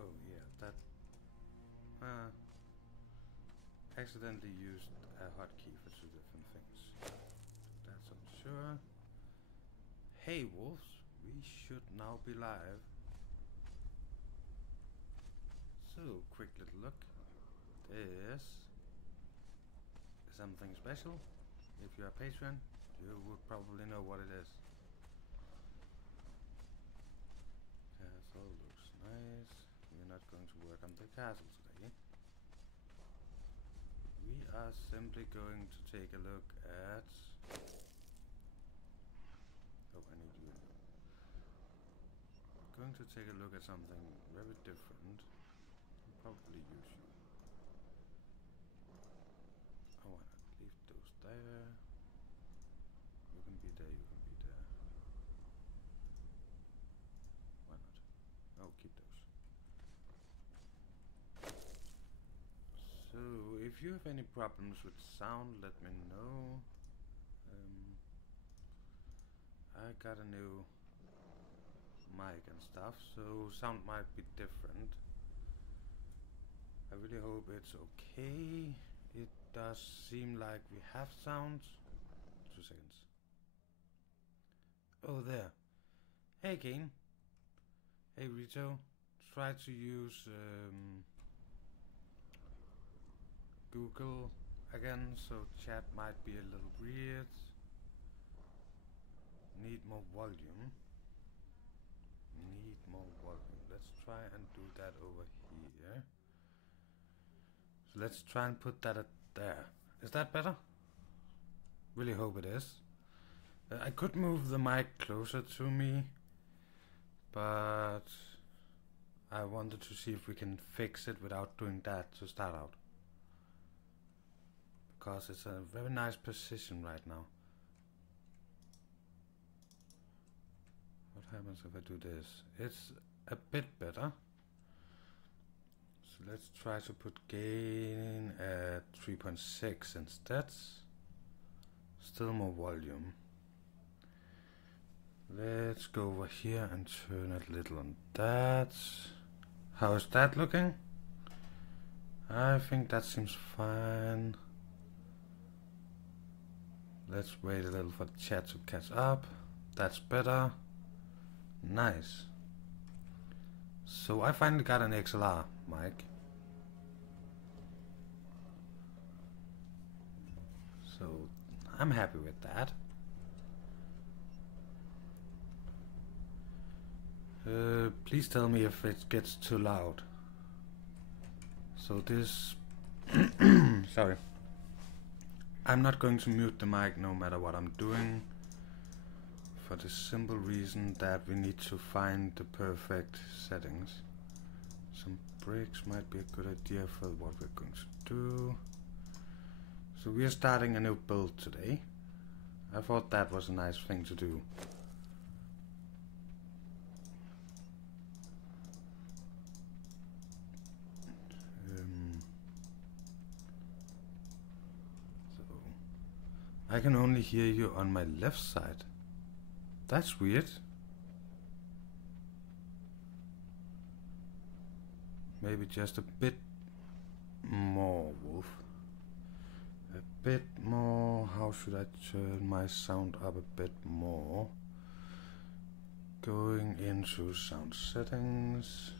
Oh yeah, that accidentally used a hotkey for two different things. That's unsure. Hey wolves, we should now be live. So, quick little look. This is something special. If you're a patron, you would probably know what it is. Castle looks nice. We're not going to work on the castle today. We are simply going to take a look at... Oh, I need you. Going to take a look at something very different. I'll probably use you. Oh, why not leave those there? You can be there, you can be there. Why not? Oh, keep those. So, if you have any problems with sound, let me know. I got a new mic and stuff, so sound might be different. I really hope it's okay. It does seem like we have sounds. 2 seconds. Oh, there. Hey, Kane. Hey, Rito. Try to use Google again, so chat might be a little weird. Need more volume. Need more volume. Let's try and do that over here. So let's try and put that at there. Is that better? Really hope it is. I could move the mic closer to me, but I wanted to see if we can fix it without doing that to start out. Because it's a very nice position right now. What happens if I do this? It's a bit better. So let's try to put gain at 3.6 instead. Still more volume. Let's go over here and turn it a little on that. How is that looking? I think that seems fine. Let's wait a little for the chat to catch up. That's better. Nice. So I finally got an XLR mic. So I'm happy with that. Please tell me if it gets too loud. So this... Sorry. I'm not going to mute the mic no matter what I'm doing. For the simple reason that we need to find the perfect settings. Some bricks might be a good idea for what we're going to do. So we are starting a new build today. I thought that was a nice thing to do. So I can only hear you on my left side. That's weird. Maybe just a bit more, Wolf. A bit more. How should I turn my sound up a bit more? Going into sound settings.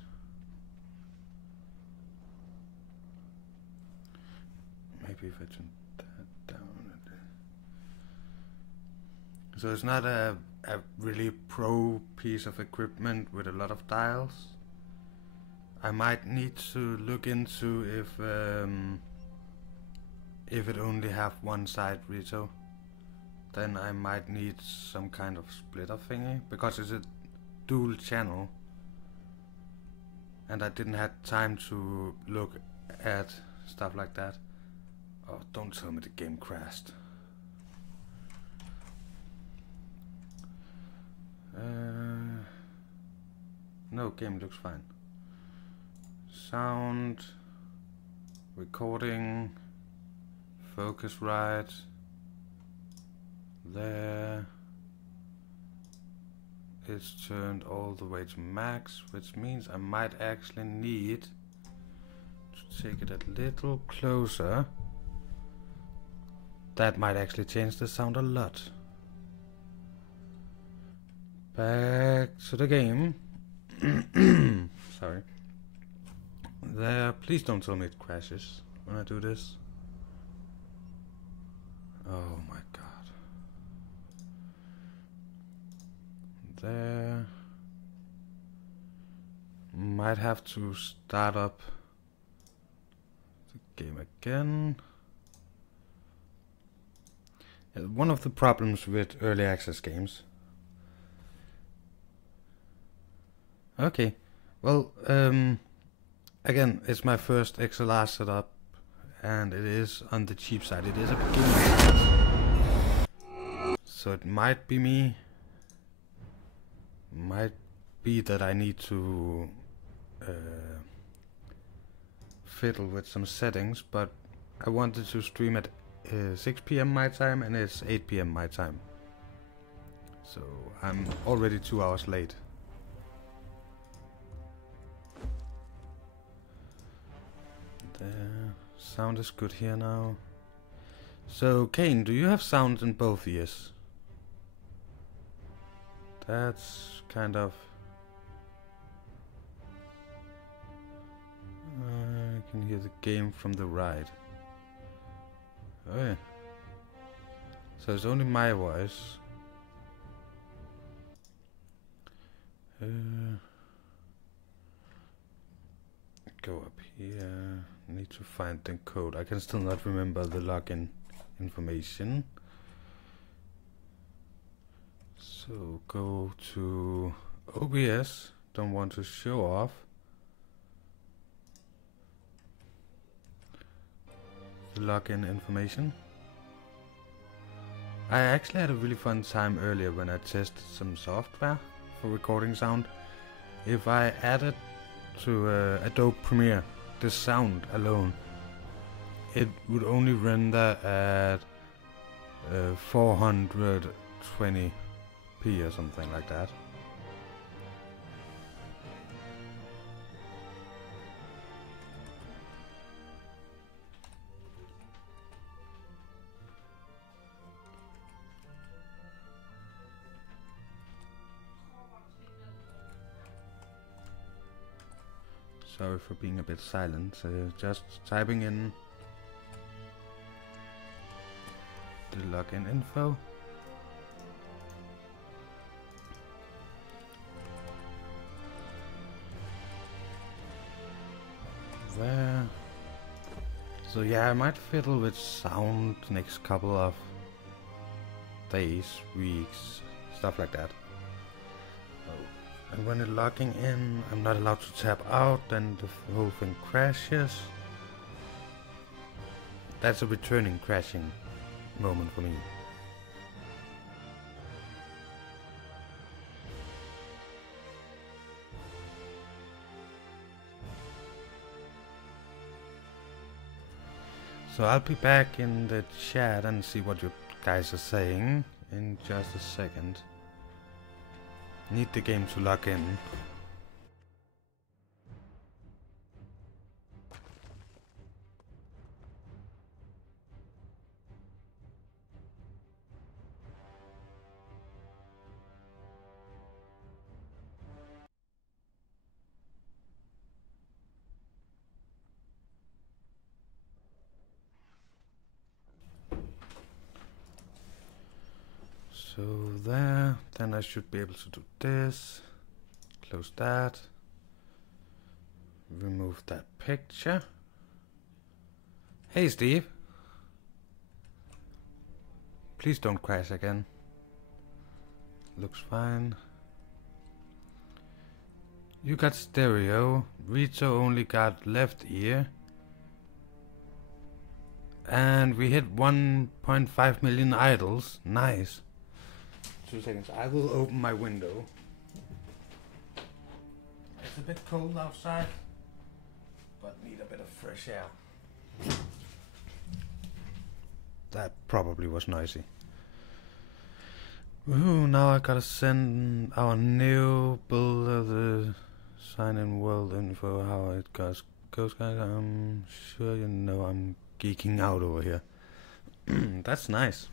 Maybe if I turn that down a bit. So it's not a really pro piece of equipment with a lot of dials. I might need to look into if it only have one side Rito, then I might need some kind of splitter thingy, because it's a dual channel and I didn't have time to look at stuff like that. Oh, don't tell me the game crashed. No, game looks fine. sound, recording, focus right, there. It's turned all the way to max, which means I might actually need to take it a little closer. That might actually change the sound a lot. Back to the game. Sorry. There, please don't tell me it crashes when I do this. Oh my god. There. Might have to start up the game again. One of the problems with early access games. Okay, well, again, it's my first XLR setup, and it is on the cheap side. It is a beginner, so it might be me. Might be that I need to fiddle with some settings, but I wanted to stream at 6 PM my time, and it's 8 PM my time. So I'm already 2 hours late. There, sound is good here now. So Kane, do you have sound in both ears? That's kind of... I can hear the game from the right. Oh yeah. So it's only my voice. Go up here. Need to find the code. I can still not remember the login information. So go to OBS. Don't want to show off. The login information. I actually had a really fun time earlier when I tested some software for recording sound. If I added to Adobe Premiere the sound alone, it would only render at 420p or something like that. Sorry for being a bit silent, just typing in the login info. There. So yeah, I might fiddle with sound next couple of days, weeks, stuff like that. And when it's logging in, I'm not allowed to tap out, then the whole thing crashes. That's a returning crashing moment for me. So I'll be back in the chat and see what you guys are saying in just a second. Need the game to log in. So there, then I should be able to do this, close that, remove that picture. Hey Steve, please don't crash again. Looks fine. You got stereo, Rito only got left ear, and we hit 1.5 million idols, nice. 2 seconds, I will open my window. It's a bit cold outside. but need a bit of fresh air. That probably was noisy. Ooh, now I gotta send our new builder the sign-in world info, how it goes guys. I'm sure you know I'm geeking out over here. That's nice.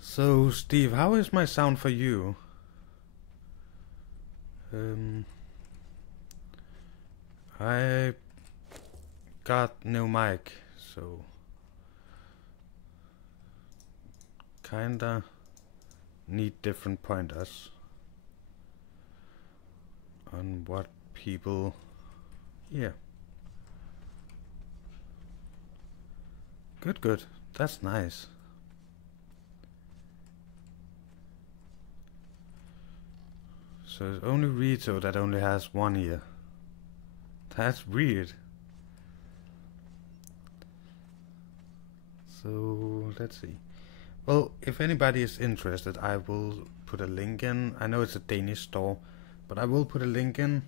So, Steve, how is my sound for you? I got new mic, so kinda need different pointers on what people hear. Good. That's nice. So it's only Rito that only has one ear. That's weird. So let's see. Well, if anybody is interested, I will put a link in. I know it's a Danish store, but I will put a link in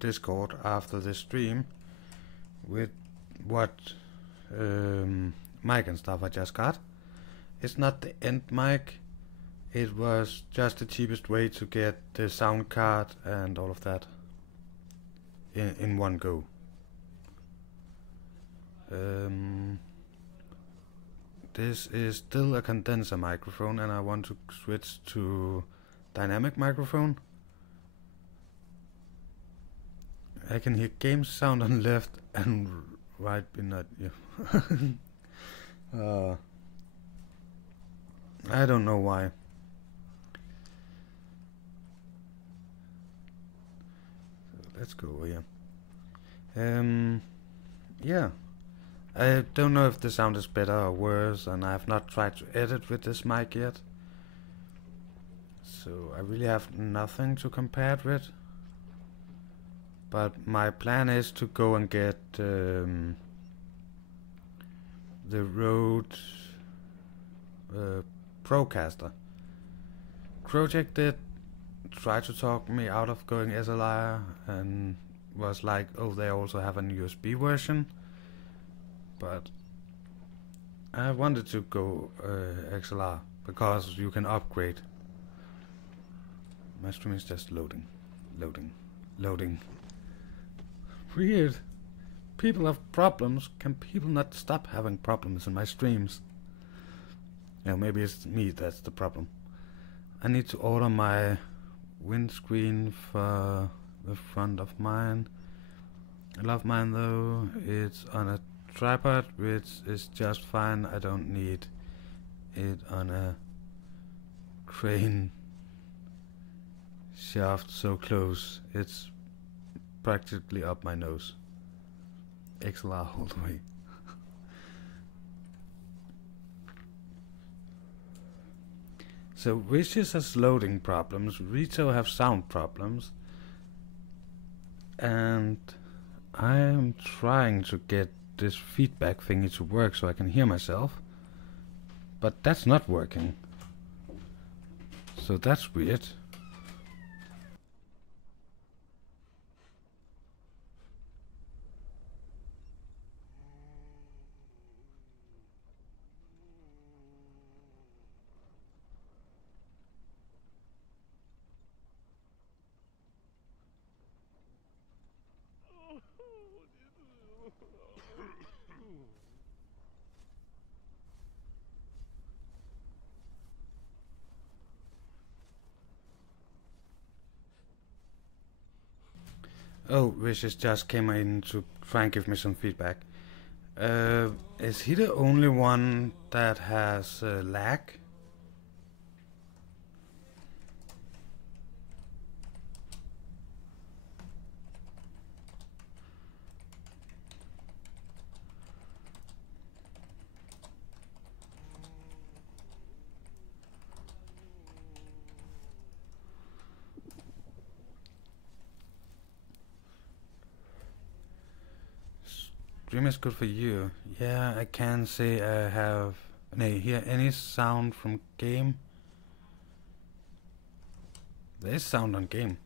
Discord after the stream with what mic and stuff I just got. It's not the end mic. It was just the cheapest way to get the sound card and all of that in one go. This is still a condenser microphone, and I want to switch to dynamic microphone. I can hear game sound on left and right, but not you. I don't know why. So let's go over here. Yeah. I don't know if the sound is better or worse, and I have not tried to edit with this mic yet. So I really have nothing to compare it with. But my plan is to go and get the Rode Procaster. Project did try to talk me out of going SLR and was like, oh, they also have an USB version. But I wanted to go XLR because you can upgrade. My stream is just loading. Weird. People have problems. Can people not stop having problems in my streams? Yeah, maybe it's me that's the problem. I need to order my windscreen for the front of mine. I love mine though. It's on a tripod, which is just fine. I don't need it on a crane shaft so close. It's practically up my nose. XLR all the way. So Wishes has loading problems, Rito have sound problems, and I am trying to get this feedback thingy to work so I can hear myself, but that's not working. So that's weird. Oh, Wishes just came in to try and give me some feedback. Is he the only one that has lag? Stream is good for you. Yeah, I can say I have hear any sound from game. There is sound on game.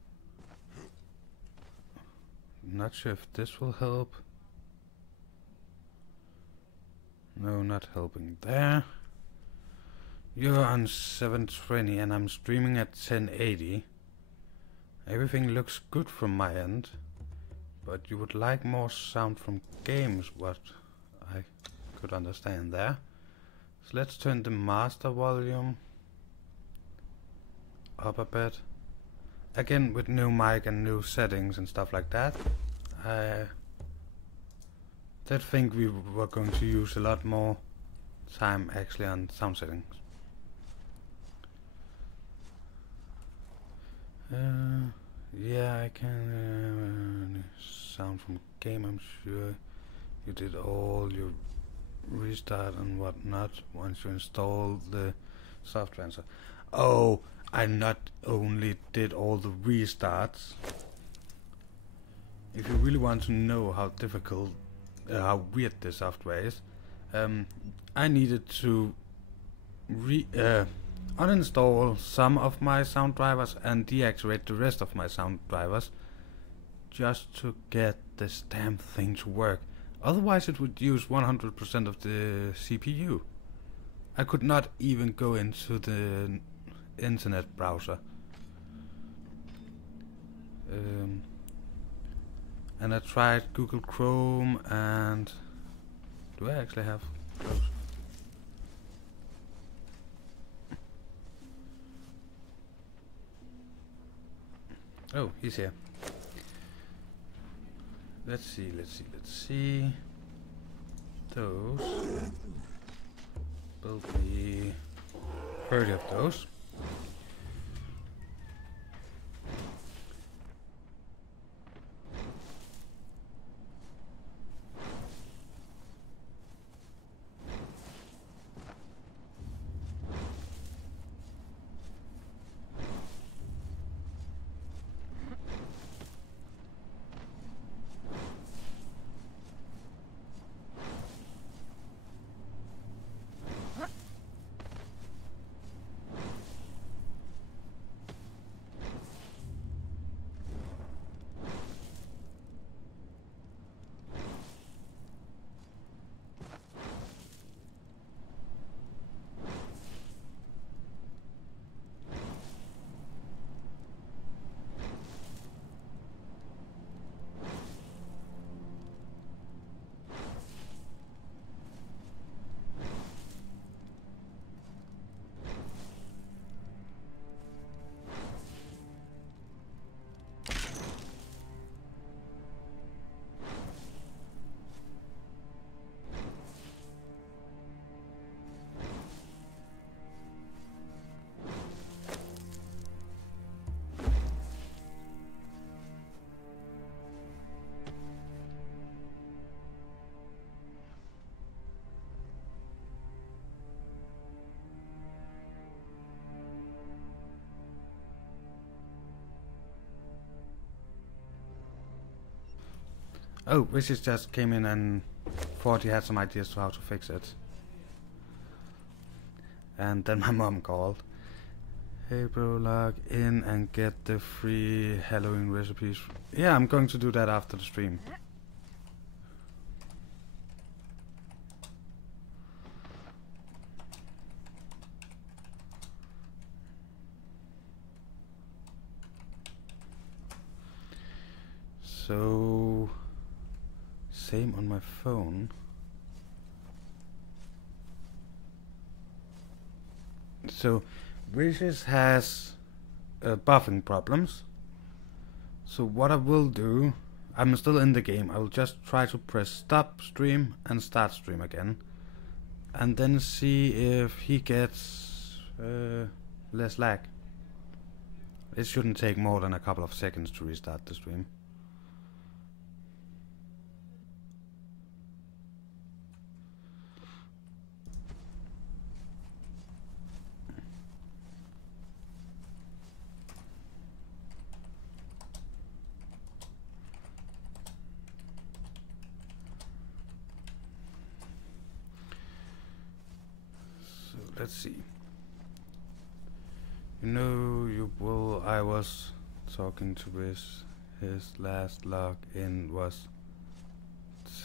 Not sure if this will help. No, not helping there. You're on 720 and I'm streaming at 1080. Everything looks good from my end, but you would like more sound from games, what I could understand there. So let's turn the master volume up a bit. Again, with new mic and new settings and stuff like that. I did think we were going to use a lot more time actually on sound settings. Yeah, I can sound from game. I'm sure you did all your restart and whatnot once you install the software. So, oh, I not only did all the restarts. If you really want to know how difficult, how weird this software is, I needed to uninstall some of my sound drivers and deactivate the rest of my sound drivers just to get this damn thing to work. Otherwise it would use 100% of the CPU. I could not even go into the internet browser. And I tried Google Chrome and... do I actually have those? Oh, he's here. Let's see. Those. Build me 30 of those. Oh, Wishes just came in and thought he had some ideas to how to fix it. And then my mom called. Hey bro, log in and get the free Halloween recipes. Yeah, I'm going to do that after the stream. So... same on my phone. So Wishes has buffering problems. So what I will do, I'm still in the game, I will just try to press stop stream and start stream again, and then see if he gets less lag. It shouldn't take more than a couple of seconds to restart the stream. Let's see. You know, you will. I was talking to his last log in was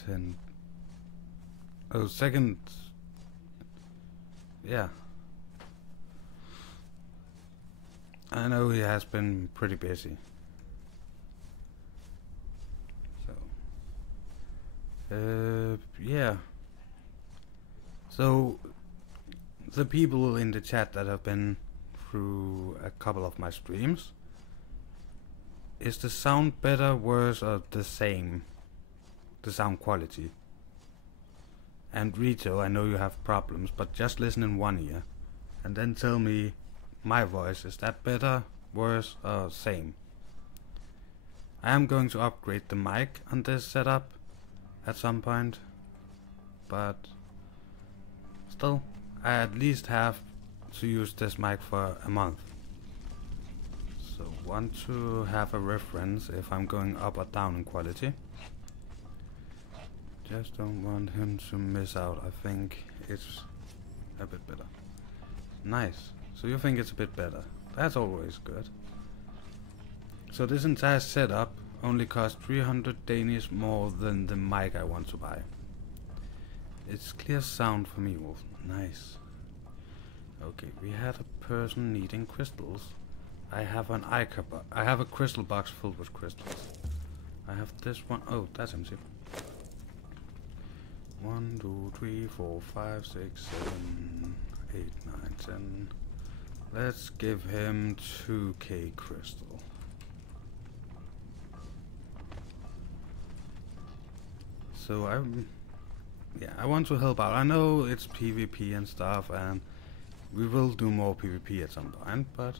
10. Oh, second. Yeah. I know he has been pretty busy. So. Yeah. So, the people in the chat that have been through a couple of my streams, is the sound better, worse, or the same? The sound quality. And Rito, I know you have problems, but just listen in one ear and then tell me my voice, is that better, worse, or same? I am going to upgrade the mic on this setup at some point, but still, I at least have to use this mic for a month. So want to have a reference if I'm going up or down in quality. Just don't want him to miss out. I think it's a bit better. Nice. So you think it's a bit better. That's always good. So this entire setup only costs 300 Danish more than the mic I want to buy. It's clear sound for me, Wolf. Nice. Okay, we had a person needing crystals. I have an I have a crystal box filled with crystals. I have this one. Oh, that's empty. 1, 2, 3, 4, 5, 6, 7, 8, 9, 10. Let's give him 2k crystal. So I want to help out. I know it's PvP and stuff, and we will do more PvP at some point, but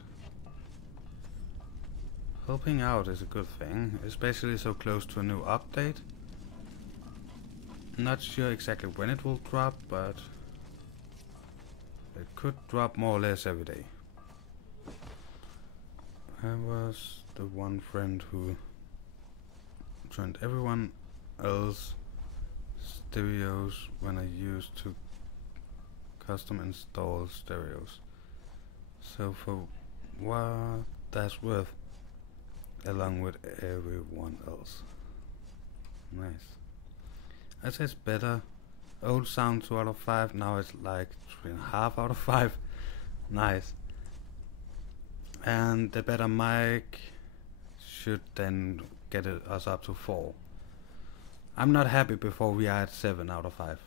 helping out is a good thing, especially so close to a new update. Not sure exactly when it will drop, but it could drop more or less every day. I was the one friend who joined everyone else stereos when I used to custom install stereos. So for what that's worth, along with everyone else. Nice. I say it's better. Old sound 2 out of 5, now it's like 3.5 out of 5. Nice. And the better mic should then get us up to 4. I'm not happy before we are at 7 out of 5.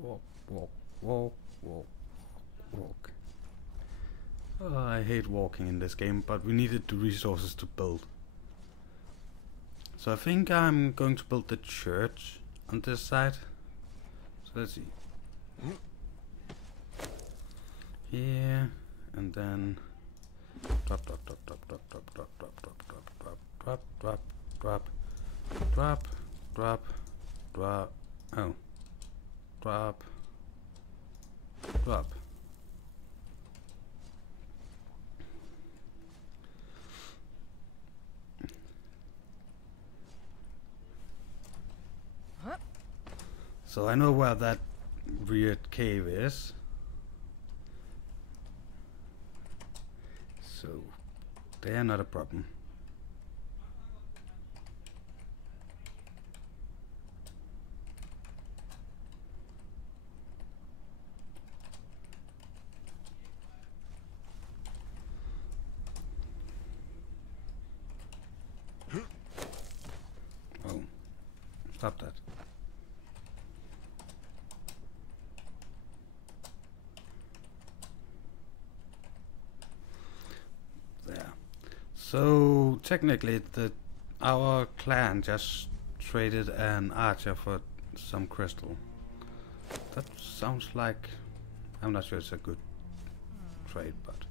Walk, walk, walk, walk, walk. Oh, I hate walking in this game, but we needed the resources to build. So I think I'm going to build the church on this side. So let's see. Here, and then drop, drop, drop, drop, drop, drop, drop, drop, drop, drop, drop, drop, drop, drop, drop, drop, oh, drop, drop. So I know where that weird cave is. So they are not a problem. Oh, stop that. So technically, our clan just traded an archer for some crystal. That sounds like, I'm not sure it's a good trade, but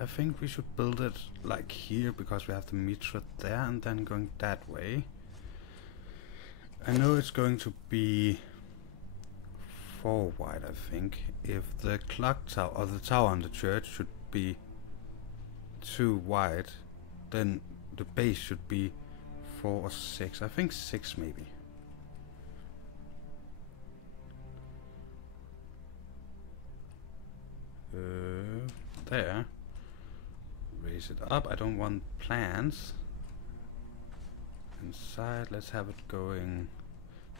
I think we should build it like here because we have the meter there and then going that way. I know it's going to be 4 wide, I think. If the clock tower or the tower on the church should be 2 wide, then the base should be 4 or 6. I think 6 maybe. there. Raise it up. I don't want plants inside. Let's have it going.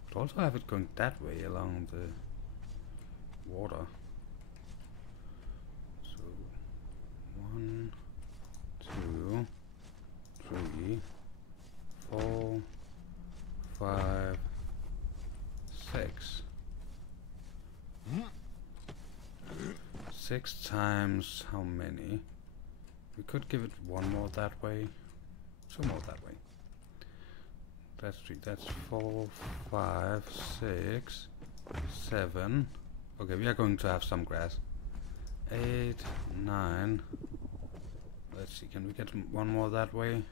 But also have it going that way along the water. So 1, 2, 3, 4, 5, 6. 6 times how many? We could give it 1 more that way, 2 more that way. That's 3, that's 4, 5, 6, 7. Okay, we are going to have some grass. 8, 9. Let's see, can we get 1 more that way?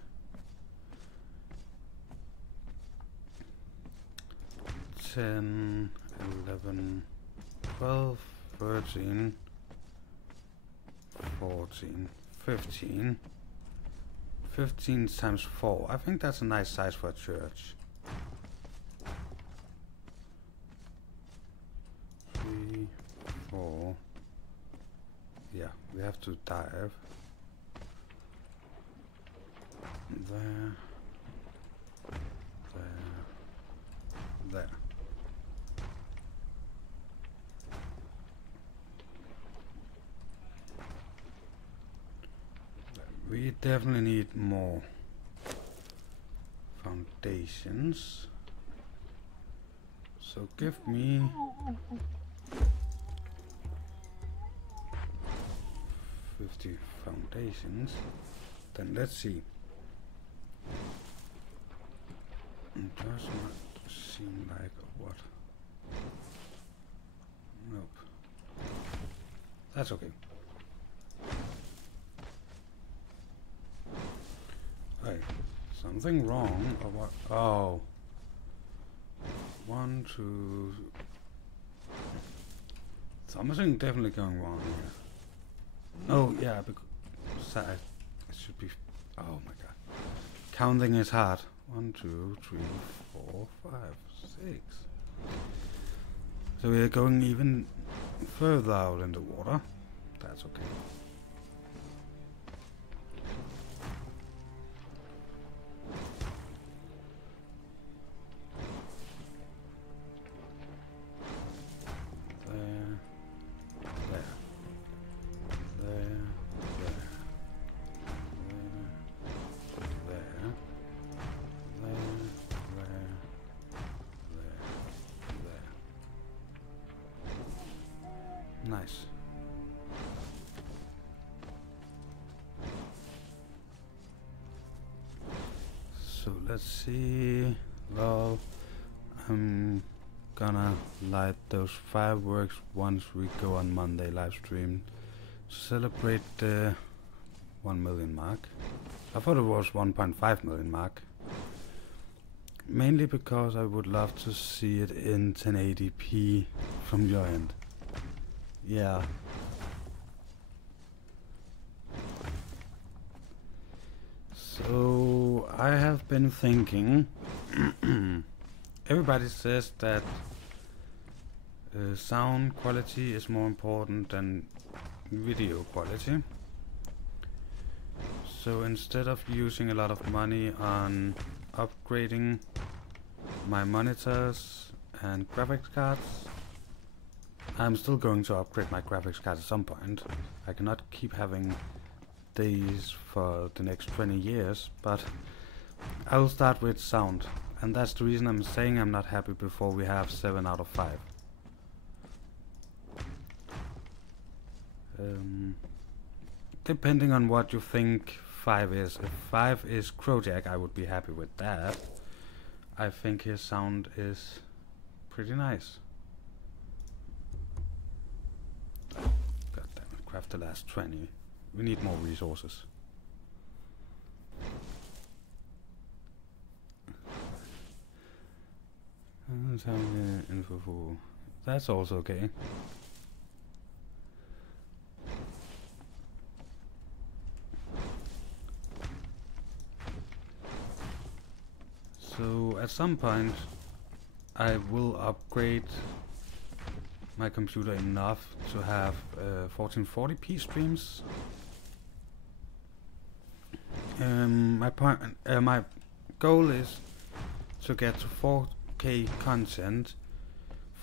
10, 11, 12, 13, 14, 15. 15 times 4. I think that's a nice size for a church. 3, 4. Yeah, we have to dive. There. There. There. We definitely need more foundations. So give me 50 foundations. Then let's see. It does not seem like a what? Nope. That's okay. Hey, something wrong or what? Oh. 1, 2. Something definitely going wrong here. Oh, yeah, because it should be. Oh my god. Counting is hard. 1, 2, 3, 4, 5, 6. So we are going even further out in the water. That's okay. Nice. So let's see. Well, I'm gonna light those fireworks once we go on Monday live stream to celebrate the 1 million mark. I thought it was 1.5 million mark. Mainly because I would love to see it in 1080p from your end. Yeah. So I have been thinking. Everybody says that sound quality is more important than video quality. So instead of using a lot of money on upgrading my monitors and graphics cards, I'm still going to upgrade my graphics card at some point. I cannot keep having these for the next 20 years, but I'll start with sound. And that's the reason I'm saying I'm not happy before we have 7 out of 5. Depending on what you think 5 is. If 5 is Crojack, I would be happy with that. I think his sound is pretty nice. God damn it, craft the last 20. We need more resources. That's also okay. So at some point I will upgrade my computer enough to have 1440p streams. My goal is to get to 4K content,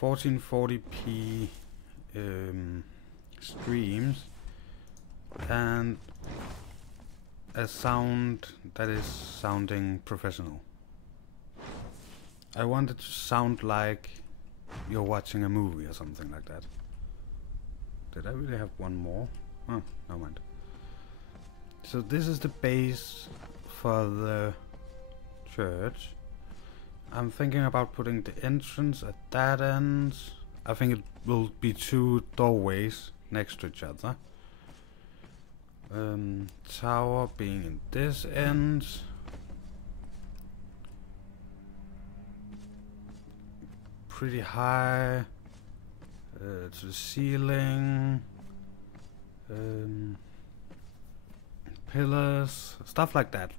1440p streams, and a sound that is sounding professional. I want it to sound like you're watching a movie or something like that. Did I really have one more? Oh, no mind. So this is the base for the church. I'm thinking about putting the entrance at that end. I think it will be 2 doorways next to each other. Tower being in this end. Pretty high to the ceiling. Pillars, stuff like that.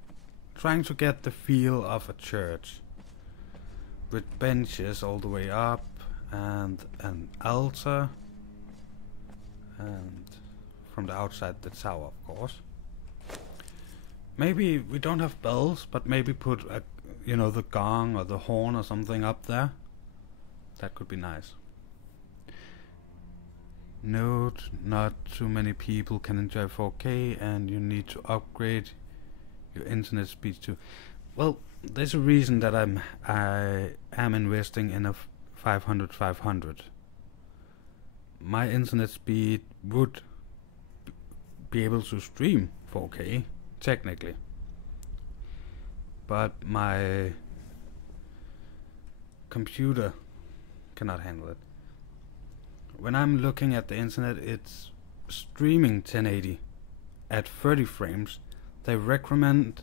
Trying to get the feel of a church with benches all the way up and an altar, and from the outside the tower, of course. Maybe we don't have bells, but maybe put a, the gong or the horn or something up there. That could be nice. Note, not too many people can enjoy 4K and you need to upgrade your internet speed too. Well, there's a reason that I am investing in a 500. My internet speed would be able to stream 4K, technically. But my computer cannot handle it. When I'm looking at the internet, it's streaming 1080 at 30 frames. They recommend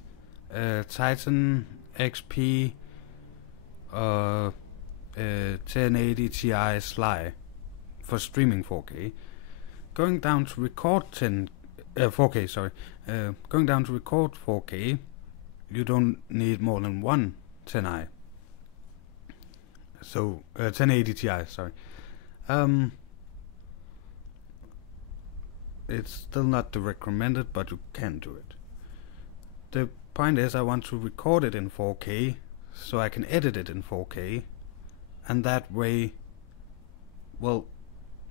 Titan XP 1080 Ti Sly for streaming 4K. Going down to record 4K, sorry. Going down to record 4K, you don't need more than one 10i. So 1080 Ti, sorry. It's still not the recommended, but you can do it. The point is, I want to record it in 4K so I can edit it in 4K, and that way, well,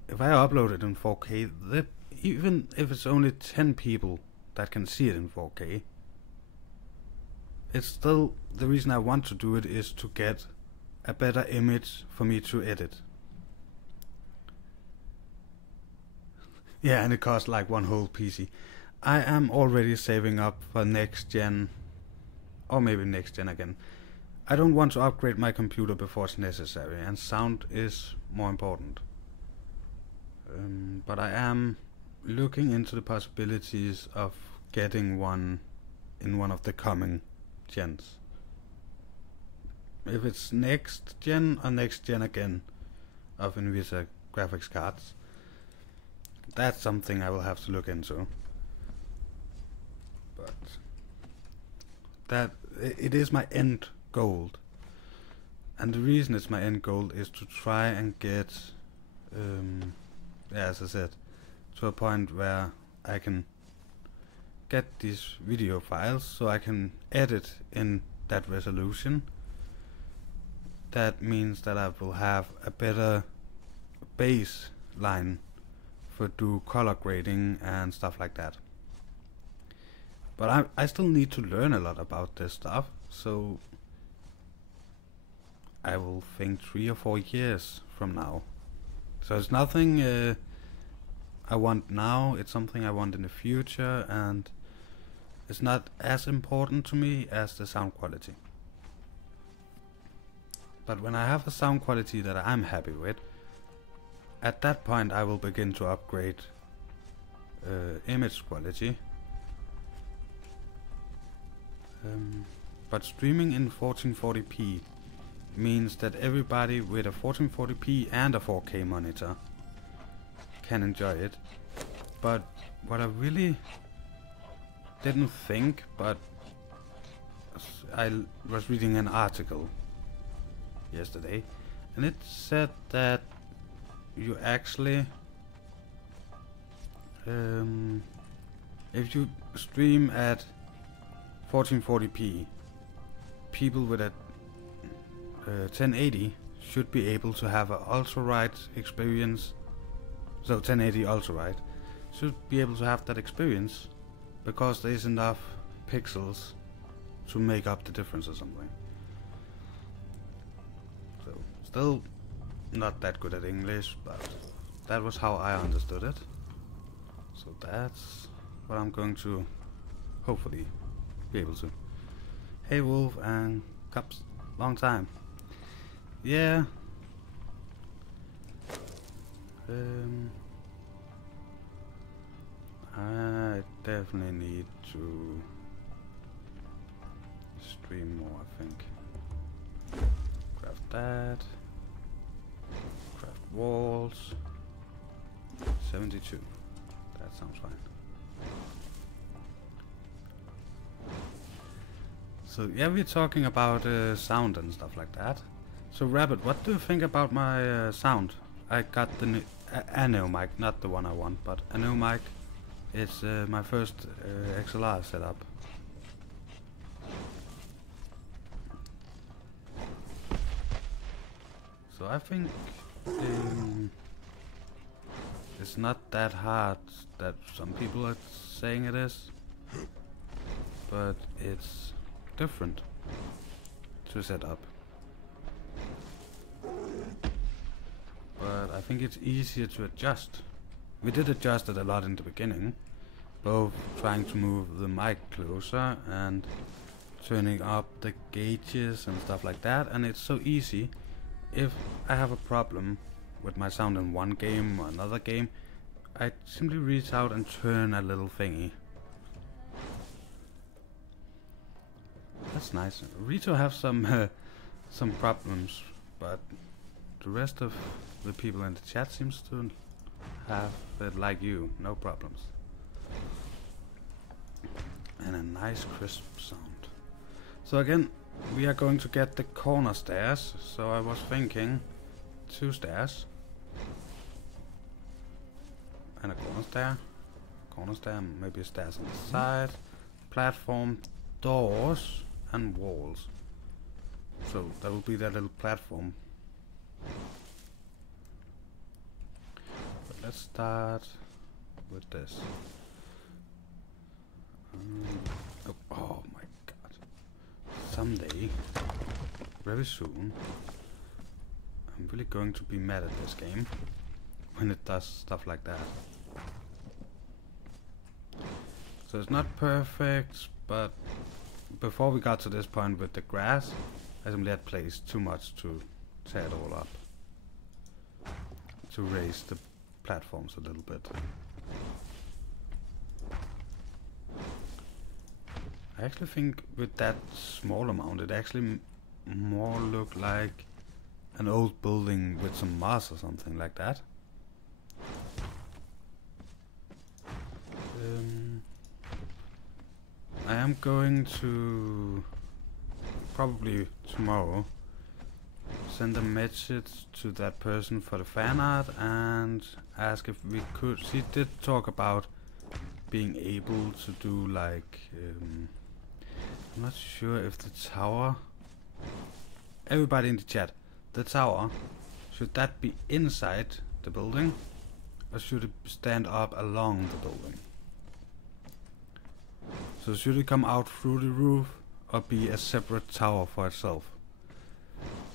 if I upload it in 4K, even if it's only 10 people that can see it in 4K, it's still, the reason I want to do it is to get a better image for me to edit. Yeah, and it costs like one whole PC. I am already saving up for next gen, or maybe next gen again. I don't want to upgrade my computer before it's necessary, and sound is more important. But I am looking into the possibilities of getting one in one of the coming gens. If it's next gen or next gen again of NVIDIA graphics cards, that's something I will have to look into. But that it is my end goal, and the reason it's my end goal is to try and get, as I said, to a point where I can get these video files so I can edit in that resolution. That means that I will have a better baseline for do color grading and stuff like that. But I still need to learn a lot about this stuff, so I will think 3 or 4 years from now. So it's nothing I want now, it's something I want in the future, and it's not as important to me as the sound quality. But when I have a sound quality that I'm happy with, at that point I will begin to upgrade image quality. But streaming in 1440p means that everybody with a 1440p and a 4K monitor can enjoy it. But what I really didn't think, but I was reading an article yesterday, and it said that you actually, if you stream at 1440p, people with a 1080 should be able to have an ultra-wide experience. So 1080 ultra-wide should be able to have that experience because there is enough pixels to make up the difference or something. So still not that good at English, but that was how I understood it. So that's what I'm going to hopefully be able to. Hey Wolf and Cups, long time. Yeah. I definitely need to stream more, I think. Craft that. Craft walls. 72. That sounds fine. So yeah, we're talking about sound and stuff like that. So Rabbit, what do you think about my sound? I got the a new mic, not the one I want, but a new mic. It's my first XLR setup. So I think it's not that hard that some people are saying it is, but it's different to set up. But I think it's easier to adjust. We did adjust it a lot in the beginning, both trying to move the mic closer and turning up the gauges and stuff like that, and it's so easy. If I have a problem with my sound in one game or another game, I simply reach out and turn a little thingy. That's nice. Rito have some problems, but the rest of the people in the chat seems to have it like you, no problems. And a nice crisp sound. So again, we are going to get the corner stairs, so I was thinking 2 stairs. And a corner stair, maybe stairs on the side, platform, doors, and walls. So that will be that little platform. But let's start with this. Oh my god. Someday, very soon, I'm really going to be mad at this game when it does stuff like that. So it's not perfect, but before we got to this point with the grass, I simply had placed too much to tear it all up. To raise the platforms a little bit. I actually think with that small amount, it actually more looked like an old building with some moss or something like that. I am going to probably tomorrow send a message to that person for the fan art and ask if we could. She did talk about being able to do like I'm not sure if the tower, everybody in the chat, the tower, should that be inside the building or should it stand up along the building? So should it come out through the roof or be a separate tower for itself?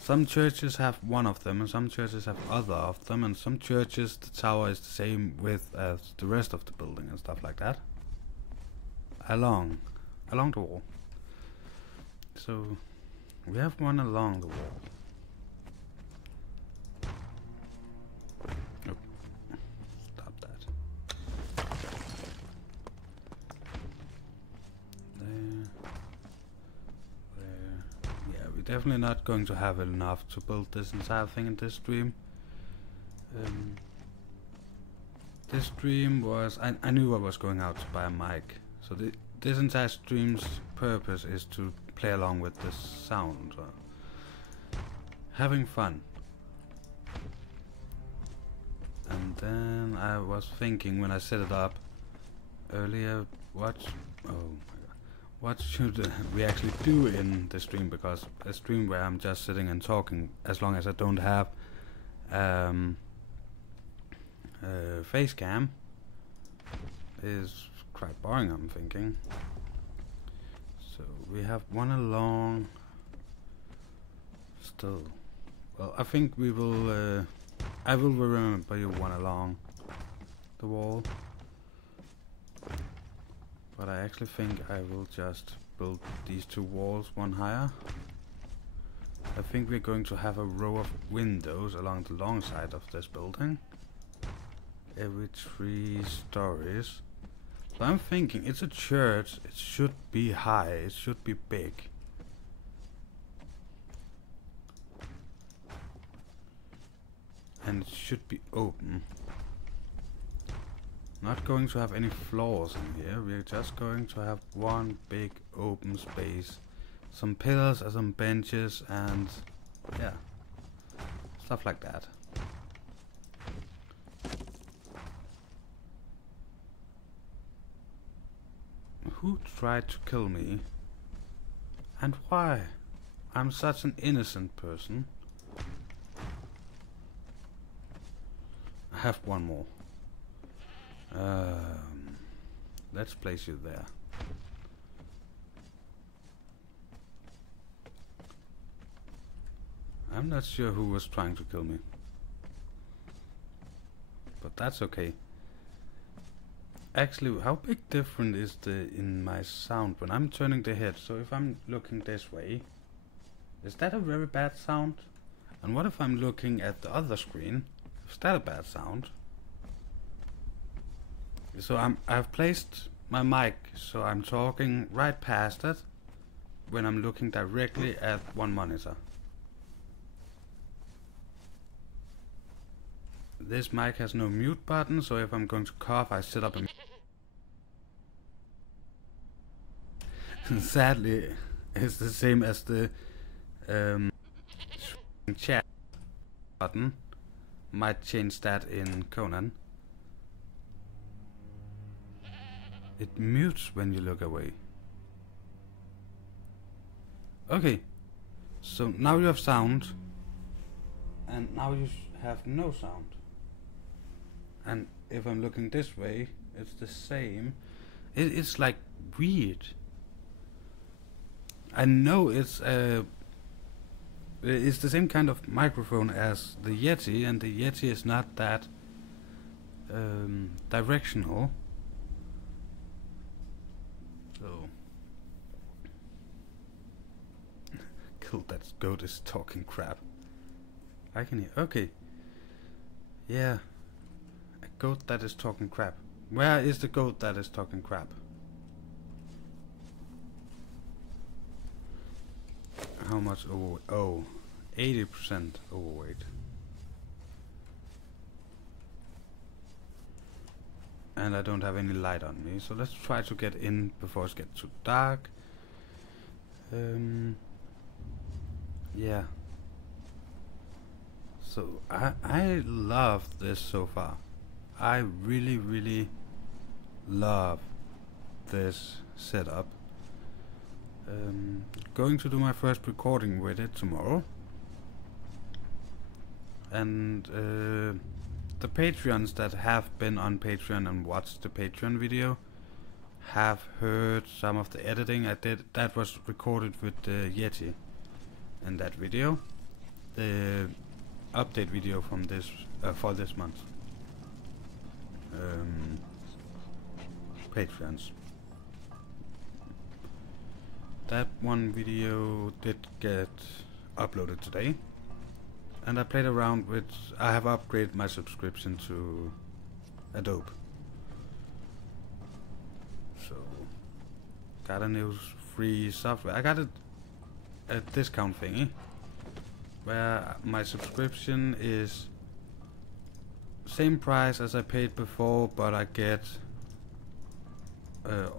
Some churches have one of them and some churches have other of them, and some churches the tower is the same width as the rest of the building and stuff like that. Along the wall. So we have one along the wall. Oh, stop that. There. Yeah, we're definitely not going to have enough to build this entire thing in this stream. This stream was, I knew I was going out to buy a mic, so this entire stream's purpose is to play along with the sound, having fun. then I was thinking when I set it up earlier, what should we actually do in the stream? Because a stream where I'm just sitting and talking, as long as I don't have face cam, is quite boring, I'm thinking. So we have one along still. Well, I think we will I will remember you one along the wall, but I actually think I will just build these two walls one higher. I think we're going to have a row of windows along the long side of this building, every 3 stories. So I'm thinking it's a church, it should be high, it should be big. And it should be open. Not going to have any floors in here, we're just going to have one big open space. Some pillars and some benches and yeah, stuff like that. Who tried to kill me? And why? I'm such an innocent person. I have one more. Let's place you there. I'm not sure who was trying to kill me, but that's okay. Actually, how big different is the in my sound when I'm turning the head? So if I'm looking this way, is that a very bad sound? And what if I'm looking at the other screen? Is that a bad sound? So I've placed my mic so I'm talking right past it when I'm looking directly at one monitor. This mic has no mute button, so if I'm going to cough, I set up a sadly, it's the same as the chat button. Might change that in Conan. It mutes when you look away. Okay, so now you have sound, and now you have no sound. And if I'm looking this way, it's the same. It's like weird. I know it's the same kind of microphone as the Yeti, and the Yeti is not that directional. So, cool. That goat is talking crap. I can hear. Okay. Yeah. A goat that is talking crap. Where is the goat that is talking crap? How much overweight? Oh, 80% overweight. And I don't have any light on me, so let's try to get in before it gets too dark. Yeah. So I love this so far. I really, really love this setup. Going to do my first recording with it tomorrow. And the Patreons that have been on Patreon and watched the Patreon video have heard some of the editing I did. That was recorded with the Yeti in that video. The update video from this for this month. Patreons. That one video did get uploaded today, and I played around with. I have upgraded my subscription to Adobe, so got a new free software. I got a discount thingy where my subscription is same price as I paid before, but I get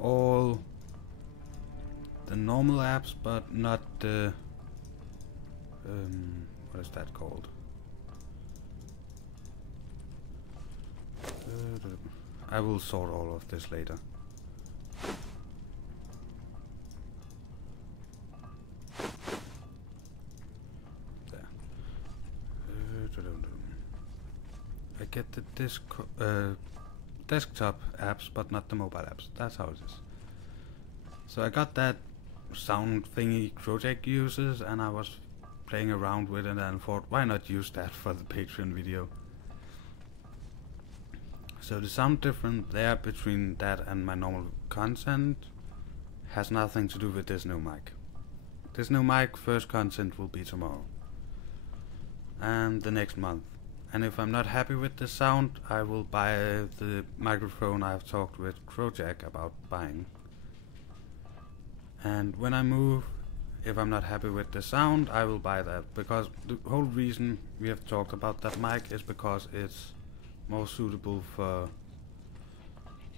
all the normal apps, but not the what is that called? I will sort all of this later. There. I get the desktop apps, but not the mobile apps. That's how it is. So I got that sound thingy Project uses, and I was playing around with it and thought, why not use that for the Patreon video? So the sound difference there between that and my normal content has nothing to do with this new mic. This new mic first content will be tomorrow and the next month. And if I'm not happy with the sound, I will buy the microphone I've talked with Project about buying. And when I move, if I'm not happy with the sound, I will buy that, because the whole reason we have talked about that mic is because it's more suitable for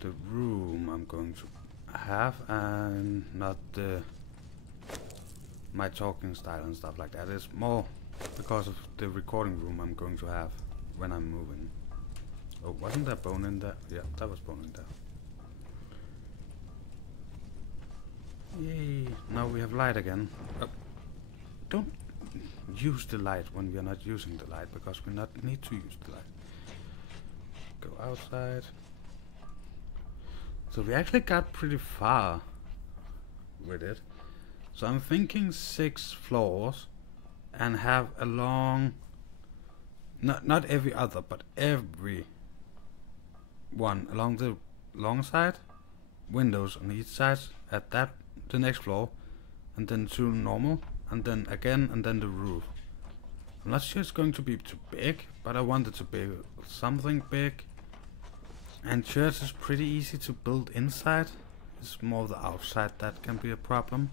the room I'm going to have, and not my talking style and stuff like that. It's more because of the recording room I'm going to have when I'm moving. Oh, wasn't there bone in there? Yeah, that was bone in there. Yay, now we have light again. Don't use the light when we are not using the light, because we not need to use the light. Go outside. So we actually got pretty far with it. So I'm thinking 6 floors and have a long, not every other, but every one along the long side, windows on each side at that, the next floor, and then 2 normal, and then again, and then the roof. I'm not sure it's going to be too big, but I want it to be something big. And church is pretty easy to build inside. It's more the outside that can be a problem.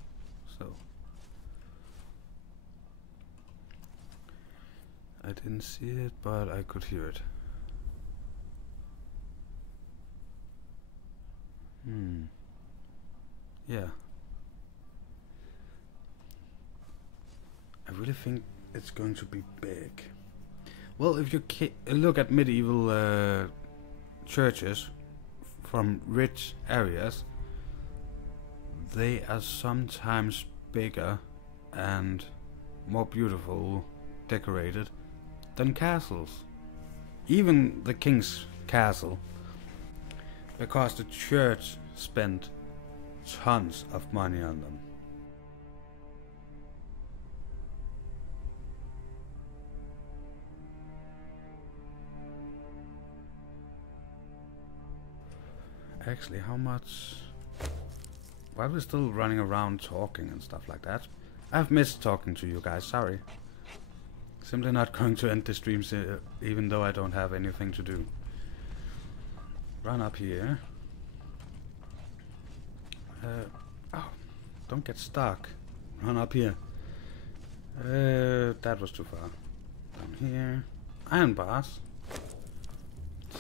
So I didn't see it, but I could hear it. Yeah. I really think it's going to be big. Well, if you look at medieval churches from rich areas, they are sometimes bigger and more beautiful decorated than castles. Even the king's castle, because the church spent tons of money on them. Actually, how much? Why are we still running around talking and stuff like that? I've missed talking to you guys, sorry. Simply not going to end the streams even though I don't have anything to do. Run up here. Oh, don't get stuck. Run up here. That was too far. Down here. Iron bars.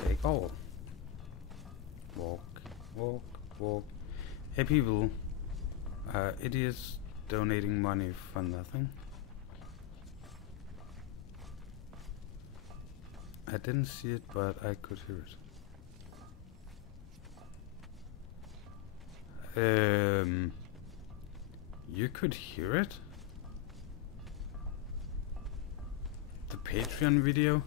Take all. Walk, walk, walk. Hey people. Idiots donating money for nothing. I didn't see it, but I could hear it. You could hear it? The Patreon video?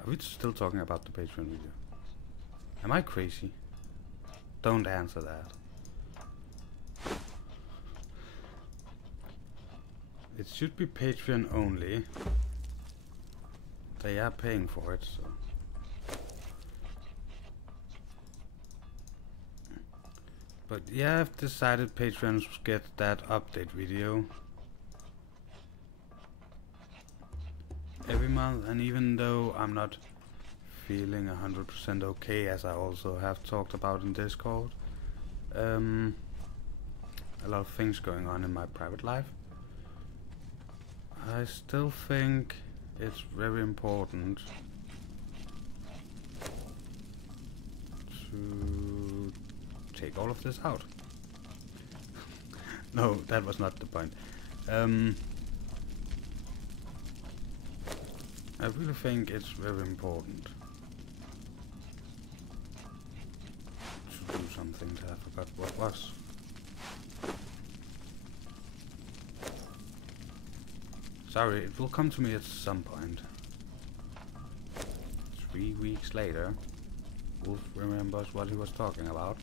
Are we still talking about the Patreon video? Am I crazy? Don't answer that. It should be Patreon only. They are paying for it, so. But yeah, I've decided Patreons get that update video every month, and even though I'm not feeling 100% okay, as I also have talked about in Discord, a lot of things going on in my private life, I still think it's very important to take all of this out. No, that was not the point. I really think it's very important to do something that I forgot what was. Sorry, it will come to me at some point. 3 weeks later, Wolf remembers what he was talking about.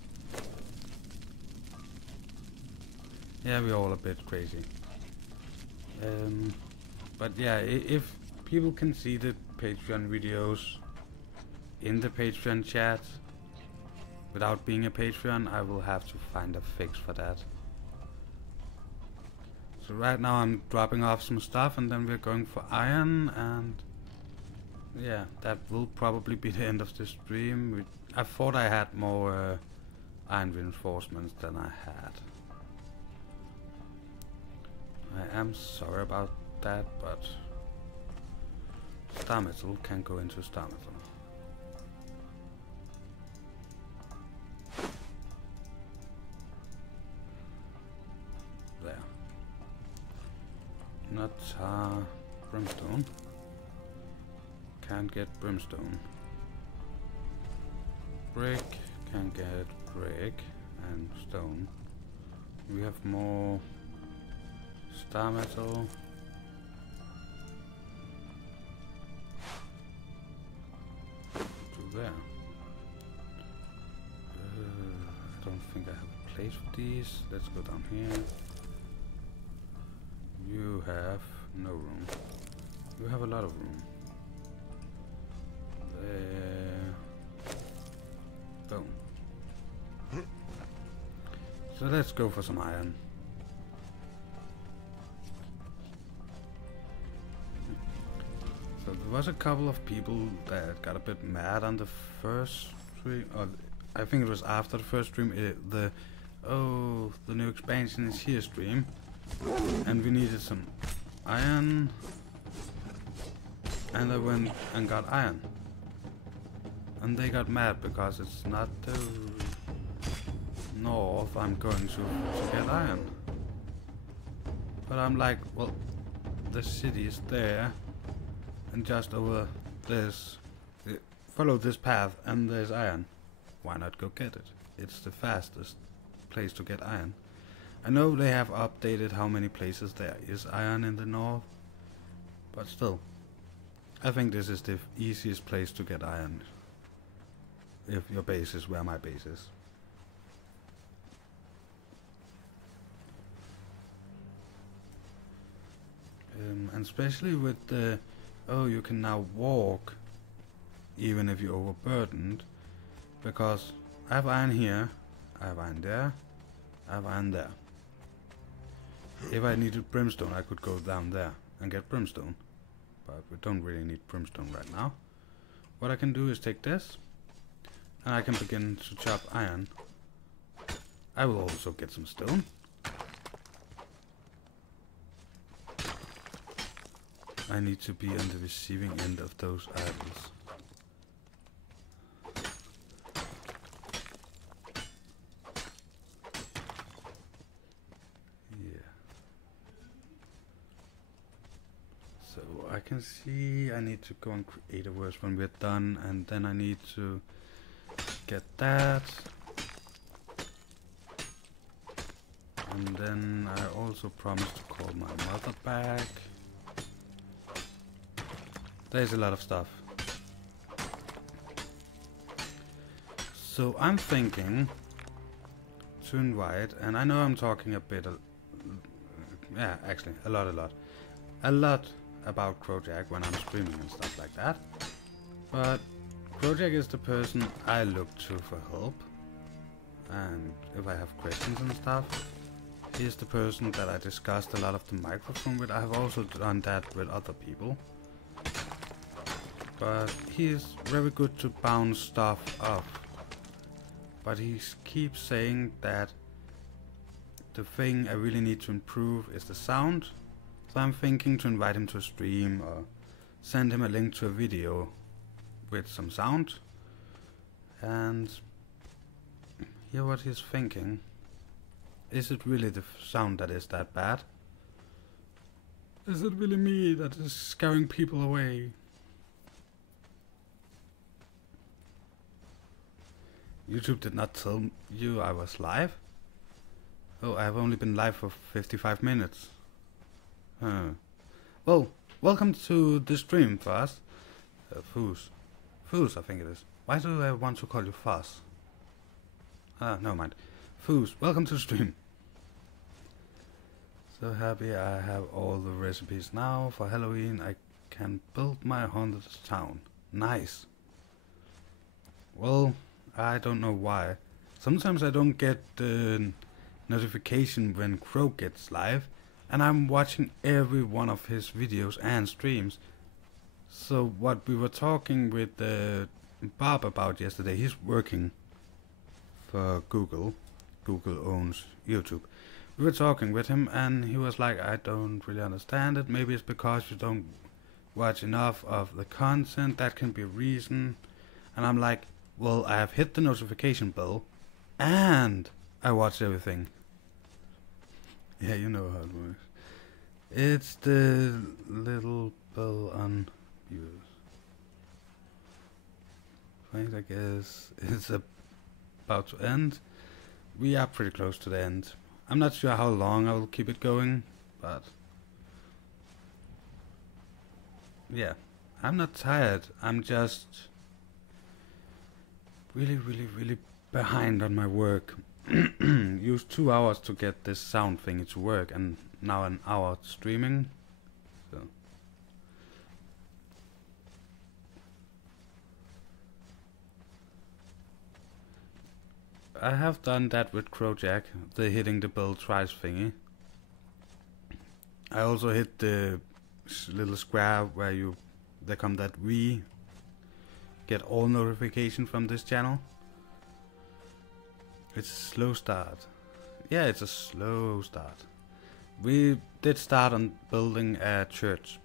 Yeah, we're all a bit crazy. But yeah, if people can see the Patreon videos in the Patreon chat without being a Patreon, I will have to find a fix for that. So right now I'm dropping off some stuff and then we're going for iron, and yeah, that will probably be the end of the stream. I thought I had more iron reinforcements than I had. I am sorry about that, but star metal can go into star metal. There. Not brimstone. Can't get brimstone. Brick, can get brick and stone. We have more star metal. To there. I don't think I have a place for these. Let's go down here. You have no room. You have a lot of room. Boom. So let's go for some iron. So there was a couple of people that got a bit mad on the first stream, or I think it was after the first stream, the new expansion is here stream, and we needed some iron, and I went and got iron. And they got mad because it's not the north I'm going to get iron. But I'm like, well, the city is there, and just over this, follow this path and there's iron. Why not go get it? It's the fastest place to get iron. I know they have updated how many places there is iron in the north, but still, I think this is the easiest place to get iron. If your base is where my base is. And especially with the, you can now walk even if you're overburdened, because I have iron here, I have iron there, I have iron there. If I needed brimstone, I could go down there and get brimstone, but we don't really need brimstone right now. What I can do is take this, and I can begin to chop iron. I will also get some stone. I need to be on the receiving end of those idols. Yeah. So I can see I need to go and create a verse when we're done, and then I need to get that, and then I also promised to call my mother back. There's a lot of stuff. So I'm thinking to invite, and I know I'm talking a bit, yeah, actually a lot about Crojack when I'm streaming and stuff like that, but Crojack is the person I look to for help, and if I have questions and stuff, he's the person that I discussed a lot of the microphone with. I have also done that with other people, but he's very good to bounce stuff up, but he keeps saying that the thing I really need to improve is the sound, so I'm thinking to invite him to a stream or send him a link to a video with some sound and hear what he's thinking. Is it really the sound that is that bad? Is it really me that is scaring people away? YouTube did not tell you I was live? Oh, I've only been live for 55 minutes. Well, welcome to the stream, Fuzz. Foos. Foos, I think it is. Why do I want to call you Fuzz? Never mind. Foos, welcome to the stream. So happy I have all the recipes now. For Halloween I can build my haunted town. Nice. Well, I don't know why. Sometimes I don't get the notification when Crow gets live, and I'm watching every one of his videos and streams. So what we were talking with Bob about yesterday, he's working for Google. Google owns YouTube. We were talking with him and he was like, I don't really understand it. Maybe it's because you don't watch enough of the content. That can be a reason. And I'm like, well, I have hit the notification bell and I watch everything. Yeah, you know how it works. It's the little bell on views. Right, I guess it's about to end. We are pretty close to the end. I'm not sure how long I will keep it going, but yeah, I'm not tired. I'm just really behind on my work. Used 2 hours to get this sound thingy to work, and now an hour streaming. So I have done that with Crowjack, the hitting the bell twice thingy. I also hit the little square where there come that we get all notification from this channel. It's a slow start. Yeah, it's a slow start. We did start on building a church.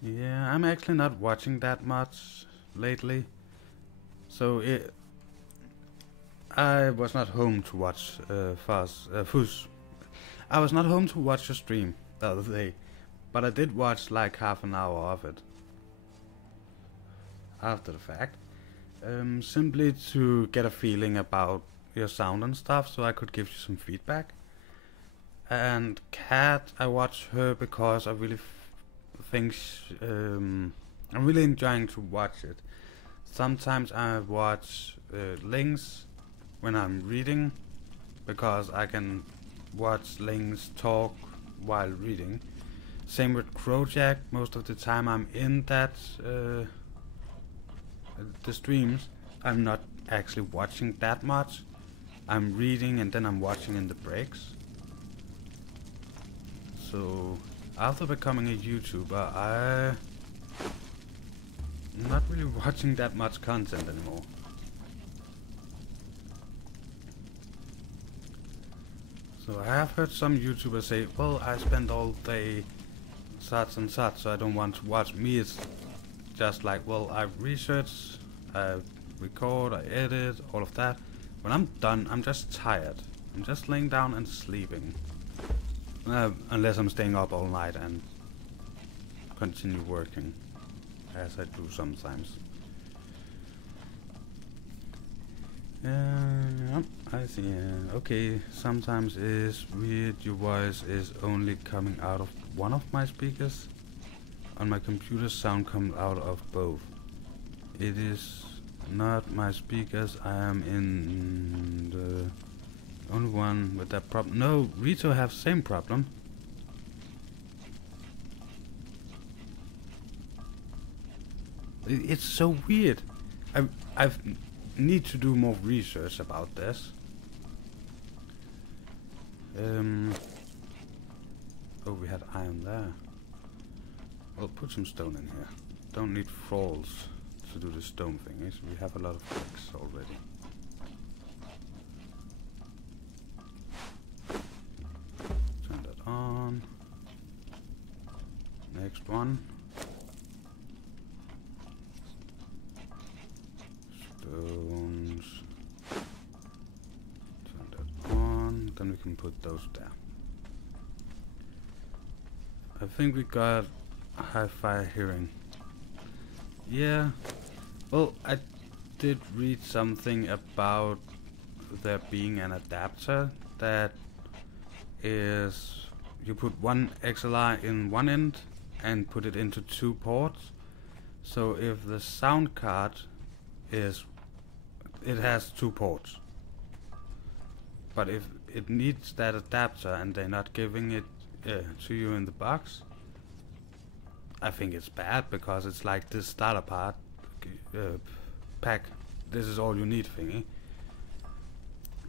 Yeah, I'm actually not watching that much lately. So I was not home to watch Fuzz. I was not home to watch your stream the other day, but I did watch like half an hour of it after the fact, simply to get a feeling about your sound and stuff, so I could give you some feedback. And Kat, I watched her because I really think I'm really enjoying to watch it. Sometimes I watch Links when I'm reading, because I can watch Links talk while reading. Same with Crowjack. Most of the time I'm in that the streams. I'm not actually watching that much. I'm reading and then I'm watching in the breaks. So after becoming a YouTuber, I'm not really watching that much content anymore. So I have heard some YouTubers say, well, I spend all day such and such, so I don't want to watch. Me, it's just like, well, I research, I record, I edit, all of that. When I'm done, I'm just tired. I'm just laying down and sleeping. Unless I'm staying up all night and continue working, as I do sometimes. I see. Okay, sometimes it's weird. Your voice is only coming out of one of my speakers. On my computer, sound comes out of both. It is not my speakers. I am in the only one with that problem. No, Rito have same problem. It's so weird. I've need to do more research about this. Oh, we had iron there. Well, put some stone in here. Don't need thralls to do the stone thingies. We have a lot of bricks already. Turn that on. Next one. Stones. Turn that on. Then we can put those there. I think we got hi-fi hearing. Yeah. Well, I did read something about there being an adapter that is you put one XLR in one end and put it into 2 ports. So if the sound card it has 2 ports. But if it needs that adapter and they're not giving it to you in the box, I think it's bad, because it's like this starter part pack. This is all you need thingy.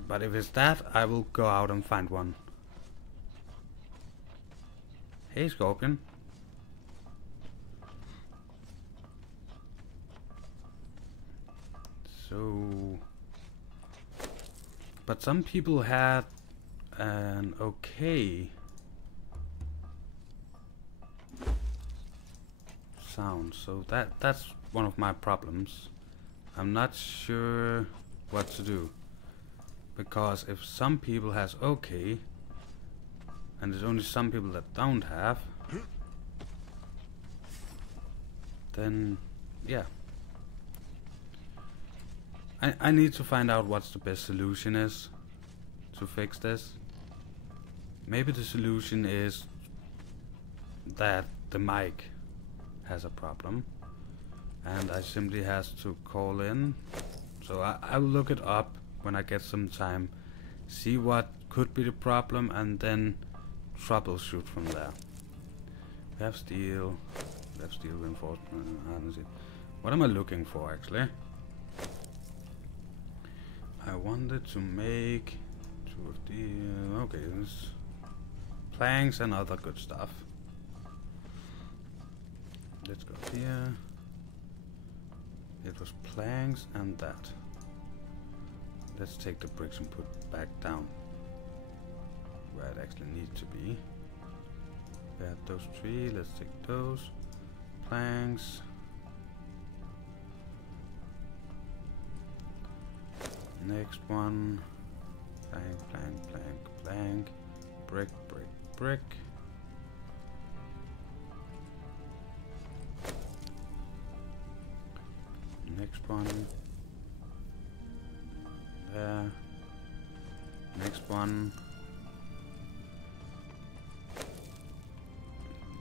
But if it's that, I will go out and find one. Hey, Scorpion. So, but some people had an okay sound, so that's one of my problems. I'm not sure what to do, because if some people has okay and there's only some people that don't have, then yeah, I need to find out what's the best solution is to fix this. Maybe the solution is that the mic has a problem and I simply has to call in. So I will look it up when I get some time, see what could be the problem, and then troubleshoot from there. We have steel reinforcement, harness. What am I looking for actually? I wanted to make 2 of the okay, this planks and other good stuff. Let's go here. It was planks and that. Let's take the bricks and put back down where it actually needs to be. We have those 3, let's take those planks. Next one, plank, plank, plank, plank, brick, brick, brick. Next one, there. Next one.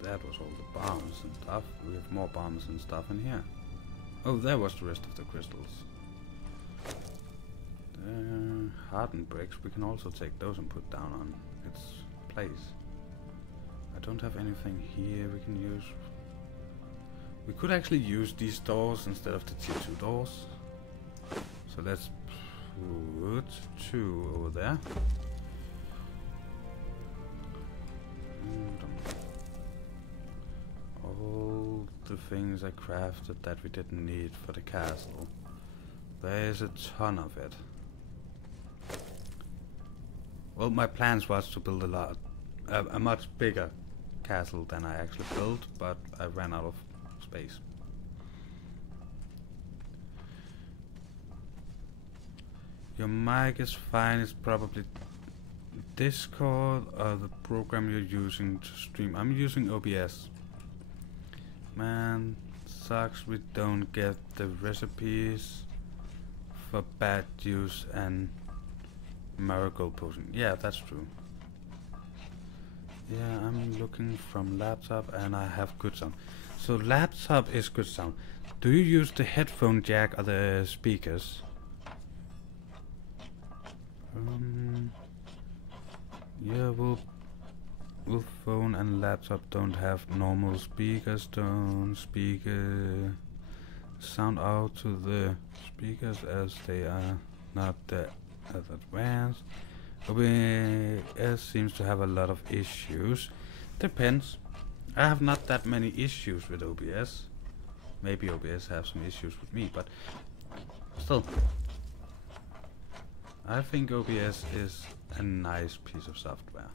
That was all the bombs and stuff. We have more bombs and stuff in here. Oh, there was the rest of the crystals. Hardened bricks, we can also take those and put down on its place. I don't have anything here we can use. We could actually use these doors instead of the tier 2 doors. So let's put 2 over there. All the things I crafted that we didn't need for the castle. There's a ton of it. Well, my plans was to build a much bigger castle than I actually built, but I ran out of space. Your mic is fine. It's probably Discord or the program you're using to stream. I'm using OBS. Man, sucks we don't get the recipes for bad juice and marigold potion. Yeah, that's true. Yeah, I'm looking from laptop and I have good sound. So laptop is good sound. Do you use the headphone jack or the speakers? Yeah, well, phone and laptop don't have normal speakers. Don't speak sound out to the speakers as they are not that advanced. OBS seems to have a lot of issues. Depends. I have not that many issues with OBS. Maybe OBS have some issues with me, but still. I think OBS is a nice piece of software.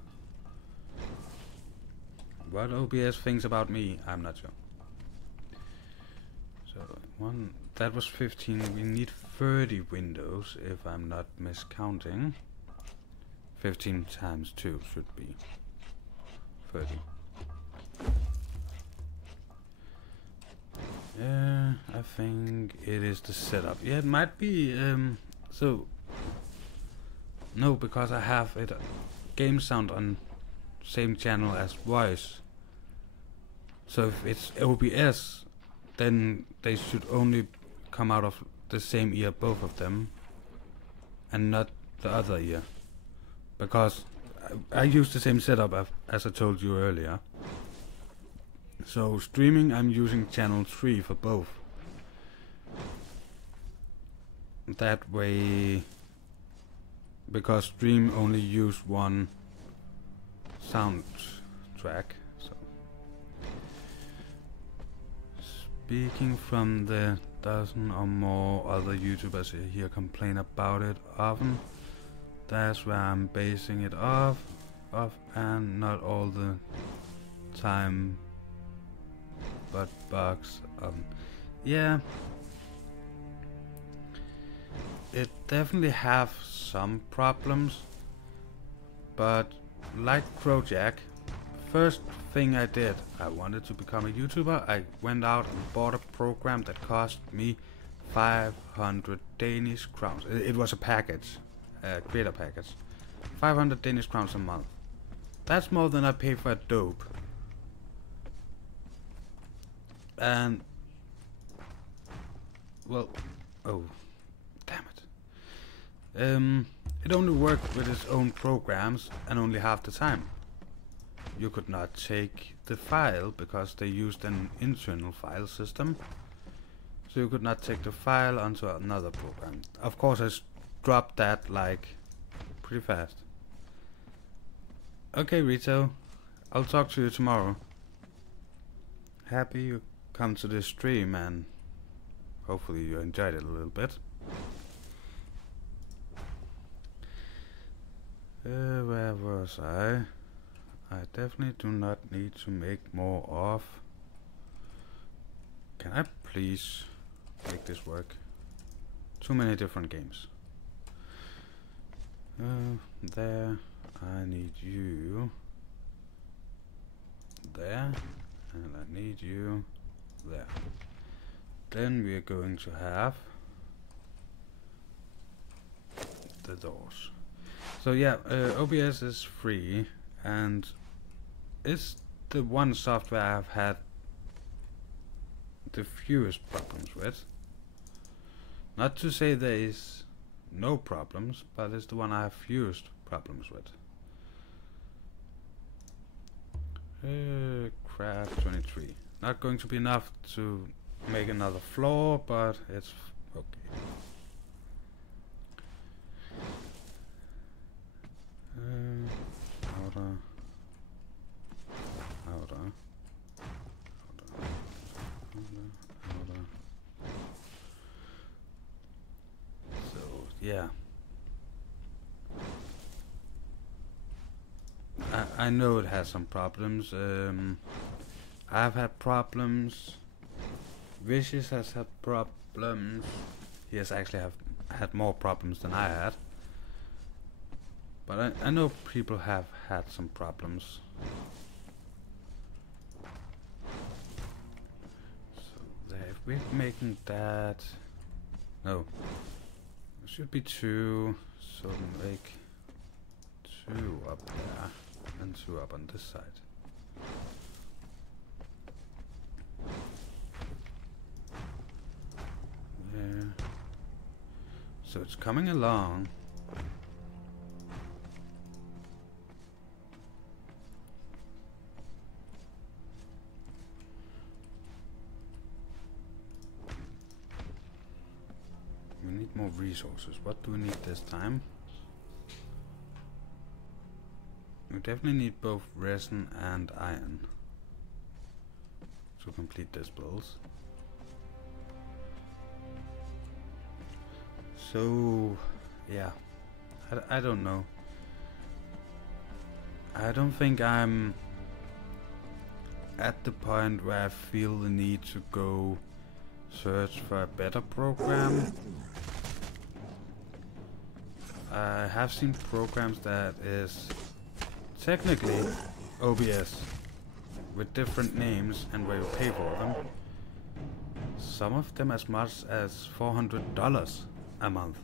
What OBS thinks about me, I'm not sure. So that was 15. We need 30 windows if I'm not miscounting. 15 times 2 should be 30. Yeah, I think it is the setup. Yeah, it might be. So no, because I have it game sound on same channel as voice. So if it's OBS, then they should only come out of the same ear, both of them, and not the other ear, because I use the same setup as I told you earlier. So streaming, I'm using channel 3 for both. That way, because stream only use one sound track. So speaking from the dozen or more other YouTubers here complain about it often, that's where I'm basing it off and not all the time, but bugs. Yeah, it definitely have some problems, but like Crojack, first thing I did, I wanted to become a YouTuber. I went out and bought a program that cost me 500 Danish crowns. It was a package, a creator package. 500 Danish crowns a month. That's more than I pay for Adobe. And well, oh, damn it. It only worked with its own programs and only half the time. You could not take the file because they used an internal file system. So you could not take the file onto another program. Of course, I dropped that like pretty fast. Okay, Rito, I'll talk to you tomorrow. Happy you come to this stream and hopefully you enjoyed it a little bit. Where was I? I definitely do not need to make more of. Can I please make this work? Too many different games. There. I need you. There. And I need you. There. Then we are going to have the doors. So yeah, OBS is free and it's the one software I've had the fewest problems with. Not to say there is no problems, but it's the one I have fewest problems with. Craft 23. Not going to be enough to make another floor, but it's okay. Outer. So yeah, I know it has some problems. I've had problems. Vicious has had problems. He has actually had more problems than I had. But I know people have had some problems. So there, if we're making that, no, it should be 2. So make 2 up there and 2 up on this side. There. So it's coming along. We need more resources. What do we need this time? We definitely need both resin and iron to complete these builds. So, yeah, I don't know. I don't think I'm at the point where I feel the need to go search for a better program. I have seen programs that is technically OBS with different names and where you pay for them, Some of them as much as $400 a month.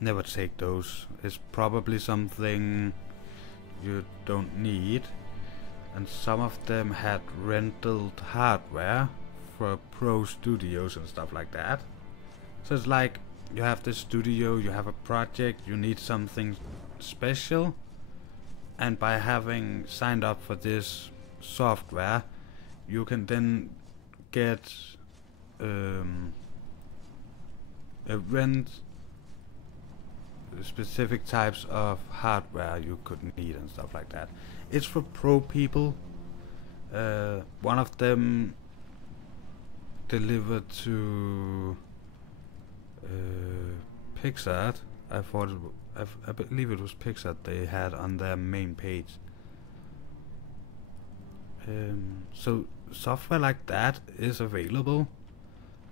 Never take those. It's probably something you don't need. And some of them had rented hardware for pro studios and stuff like that. So it's like you have this studio, you have a project, you need something special, and by having signed up for this software, you can then get rent specific types of hardware you could need and stuff like that. It's for pro people. One of them delivered to Pixar. I believe it was Pixar they had on their main page. So software like that is available.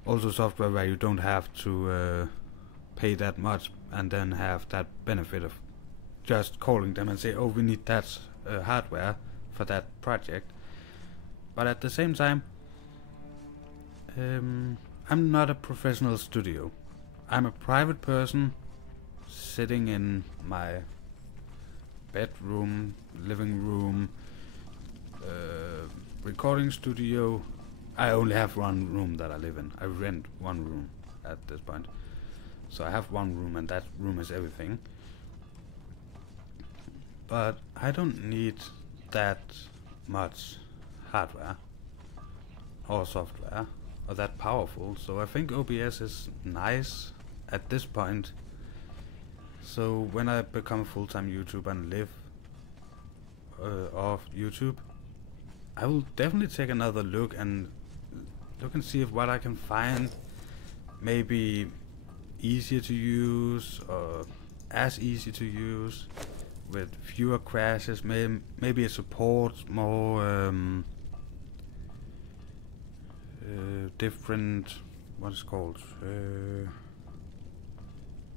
Also software where you don't have to pay that much and then have that benefit of just calling them and say, oh, we need that hardware for that project. But at the same time, I'm not a professional studio. I'm a private person sitting in my bedroom, living room, recording studio. I only have one room that I live in. I rent one room at this point. So I have one room and that room is everything. But I don't need that much hardware or software or that powerful. So I think OBS is nice at this point. So when I become a full-time YouTuber and live off YouTube, I will definitely take another look and see if what I can find maybe easier to use or as easy to use with fewer crashes. Maybe it supports more different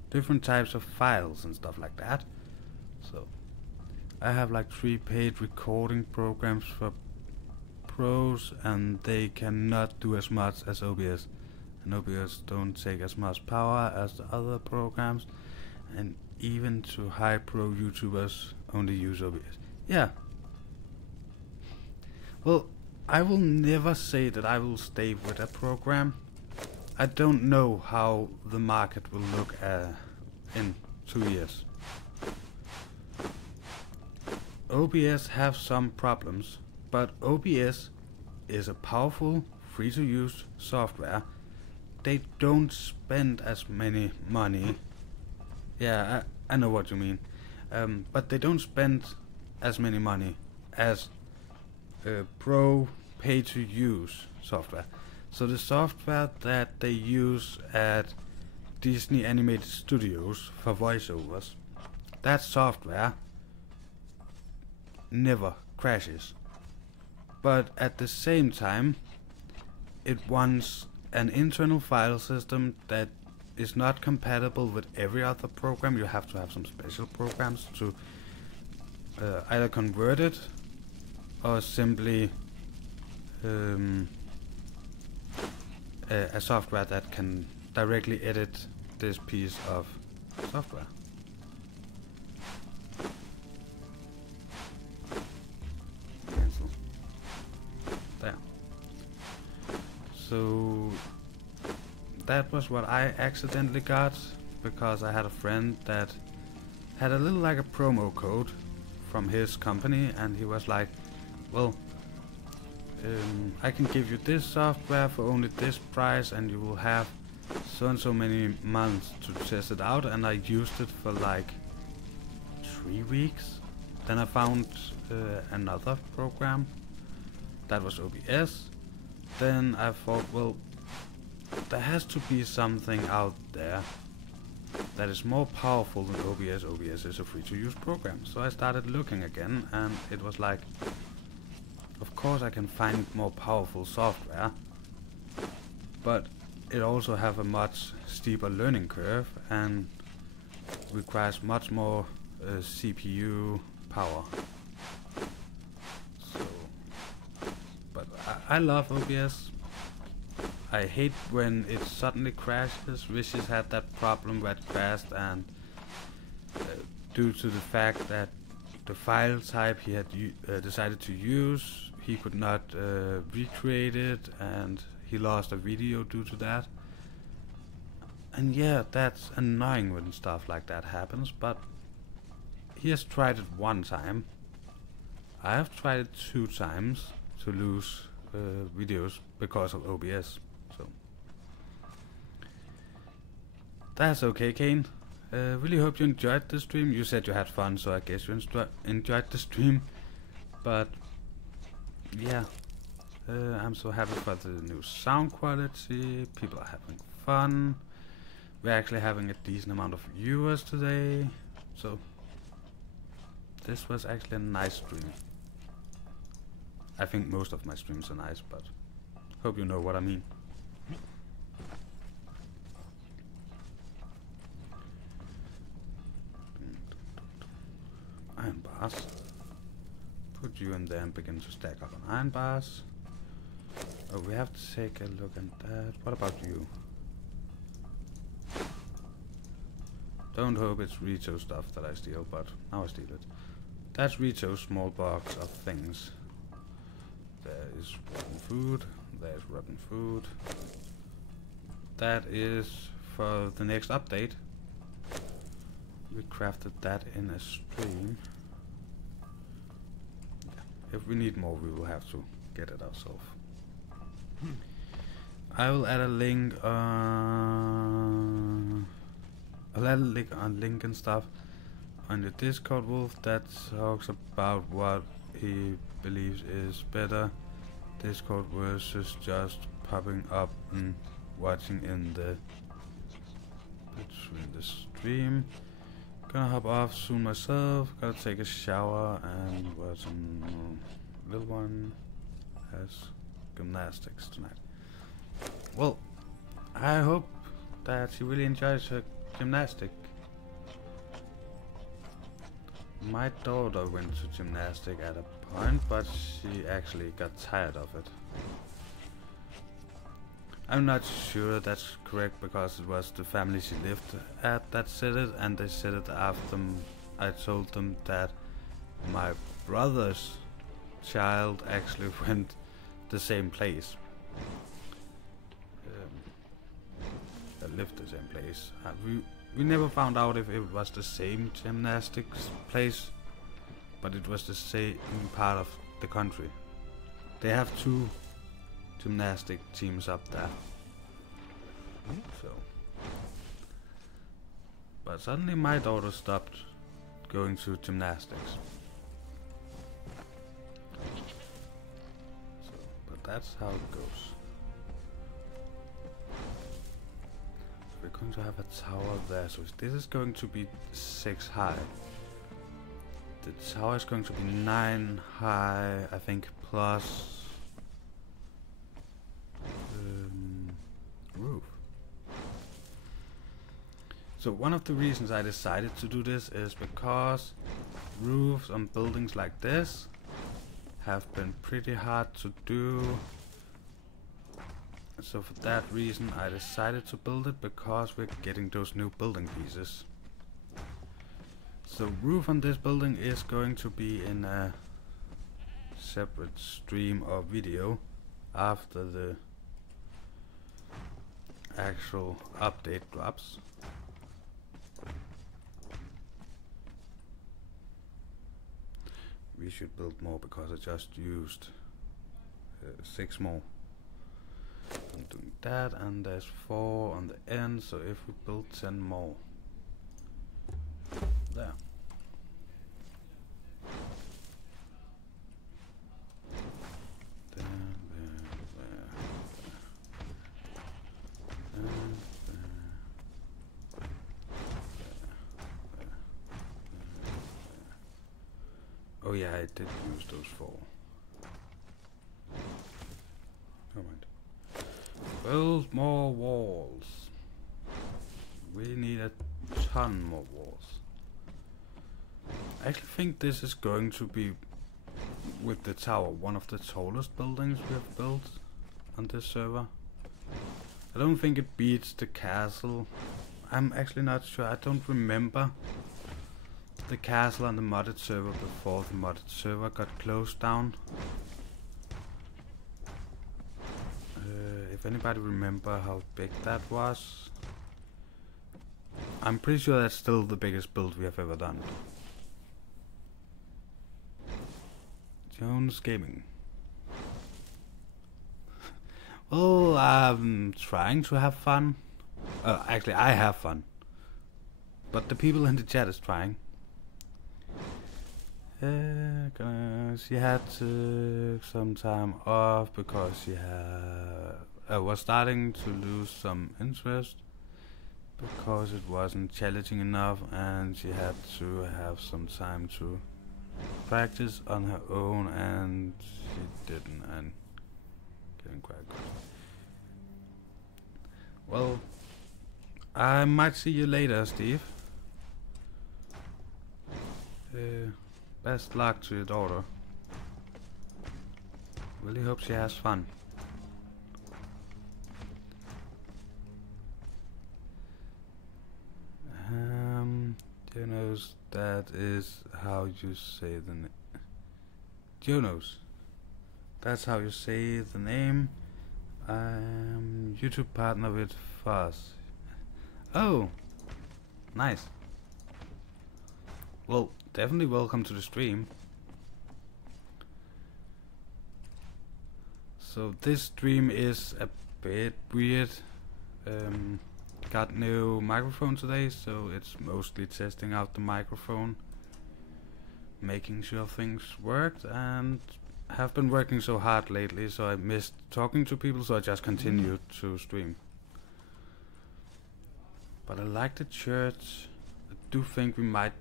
different types of files and stuff like that. So I have like 3 paid recording programs for pros, and they cannot do as much as OBS, and OBS don't take as much power as the other programs, and even to high pro YouTubers only use OBS. Yeah. Well, I will never say that I will stay with a program. I don't know how the market will look in 2 years. OBS have some problems, but OBS is a powerful, free-to-use software. They don't spend as many money. Yeah, I know what you mean. But they don't spend as many money as pro pay-to-use software. So the software that they use at Disney Animated Studios for voiceovers, that software never crashes. But at the same time, it wants an internal file system that is not compatible with every other program. You have to have some special programs to either convert it or simply a software that can directly edit this piece of software. Cancel. There. So that was what I accidentally got, because I had a friend that had a little like a promo code from his company, and he was like, well, I can give you this software for only this price, and you will have so and so many months to test it out. And I used it for like 3 weeks. Then I found another program that was OBS. Then I thought, well, there has to be something out there that is more powerful than OBS. OBS is a free-to-use program. So I started looking again, and it was like, of course I can find more powerful software, but it also have a much steeper learning curve and requires much more CPU power. So, but I love OBS. I hate when it suddenly crashes. Wishes had that problem where it crashed, and due to the fact that the file type he had decided to use, he could not recreate it, and he lost a video due to that. And yeah, that's annoying when stuff like that happens, but he has tried it one time. I have tried it 2 times to lose videos because of OBS, so that's okay, Kane. Really hope you enjoyed the stream. You said you had fun, so I guess you enjoyed the stream. But yeah, I'm so happy for the new sound quality. People are having fun. We're actually having a decent amount of viewers today, so this was actually a nice stream. I think most of my streams are nice, but hope you know what I mean. Iron bars. Put you in there and begin to stack up on iron bars. Oh, we have to take a look at that. What about you? Don't hope it's Rito stuff that I steal, but now I steal it. That's Rito's small box of things. There is rotten food. There's rotten food. That is for the next update. We crafted that in a stream. Yeah. If we need more, we will have to get it ourselves. I will add a link. I'll add a link and stuff on the Discord, Wolf, that talks about what he believes is better, Discord versus just popping up and watching in the between the stream. Gonna hop off soon myself. Gotta take a shower and watch some little one has gymnastics tonight. Well, I hope that she really enjoys her gymnastic. My daughter went to gymnastic at a point, but she actually got tired of it. I'm not sure that's correct because it was the family she lived at that said it, and they said it after I told them that my brother's child actually went the same place. Lived the same place. We never found out if it was the same gymnastics place, but it was the same part of the country. They have 2 gymnastic teams up there. So, but suddenly my daughter stopped going to gymnastics. So, but that's how it goes. We're going to have a tower there, so this is going to be 6 high. The tower is going to be 9 high, I think, plus roof. So one of the reasons I decided to do this is because roofs on buildings like this have been pretty hard to do. So for that reason I decided to build it, because we're getting those new building pieces. So roof on this building is going to be in a separate stream or video after the actual update drops. We should build more because I just used 6 more. I'm doing that, and there's 4 on the end, so if we build 10 more. There. Oh yeah, I did use those 4. Never mind. Build more walls. We need a ton more walls. I actually think this is going to be with the tower, one of the tallest buildings we have built on this server. I don't think it beats the castle. I'm actually not sure. I don't remember the castle on the modded server before the modded server got closed down. If anybody remember how big that was, I'm pretty sure that's still the biggest build we have ever done. Jones Gaming. Well, I'm trying to have fun. Actually, I have fun. But the people in the chat is trying. She had some time off because she was starting to lose some interest because it wasn't challenging enough, and she had to have some time to practice on her own, and she didn't, and getting quite good. Well, I might see you later, Steve. Best luck to your daughter. Really hope she has fun. Jonas, that is how you say the name. Jonas, that's how you say the name. I'm YouTube partner with Fuzz. Oh, nice. Well, definitely welcome to the stream. So this stream is a bit weird. Got new microphone today, so it's mostly testing out the microphone, making sure things worked, and have been working so hard lately, so I missed talking to people, so I just continued to stream. But I like the church. I do think we might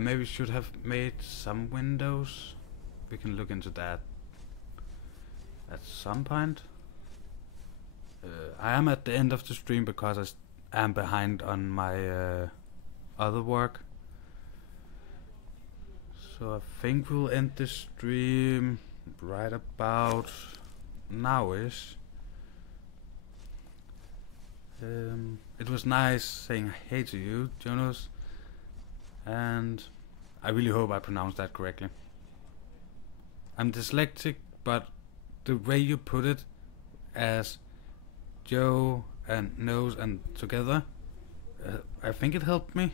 maybe should have made some windows. We can look into that at some point. I am at the end of the stream because I am behind on my other work. So I think we'll end the stream right about now-ish. It was nice saying hey to you, Jonas, and I really hope I pronounced that correctly. I'm dyslexic, but the way you put it as Joe and nose and together, I think it helped me.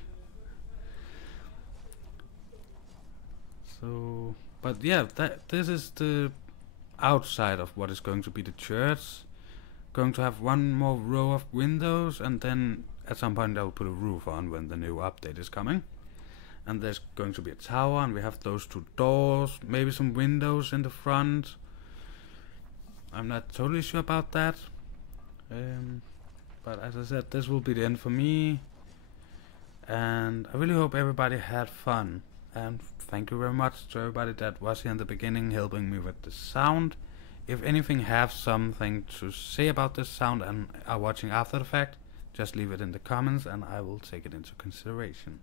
So, but yeah, this is the outside of what is going to be the church. Going to have one more row of windows, and then at some point I'll put a roof on when the new update is coming. And there's going to be a tower, and we have those two doors, maybe some windows in the front. I'm not totally sure about that. But as I said, this will be the end for me. And I really hope everybody had fun. And thank you very much to everybody that was here in the beginning helping me with the sound. If anything have something to say about this sound and are watching after the fact, just leave it in the comments and I will take it into consideration.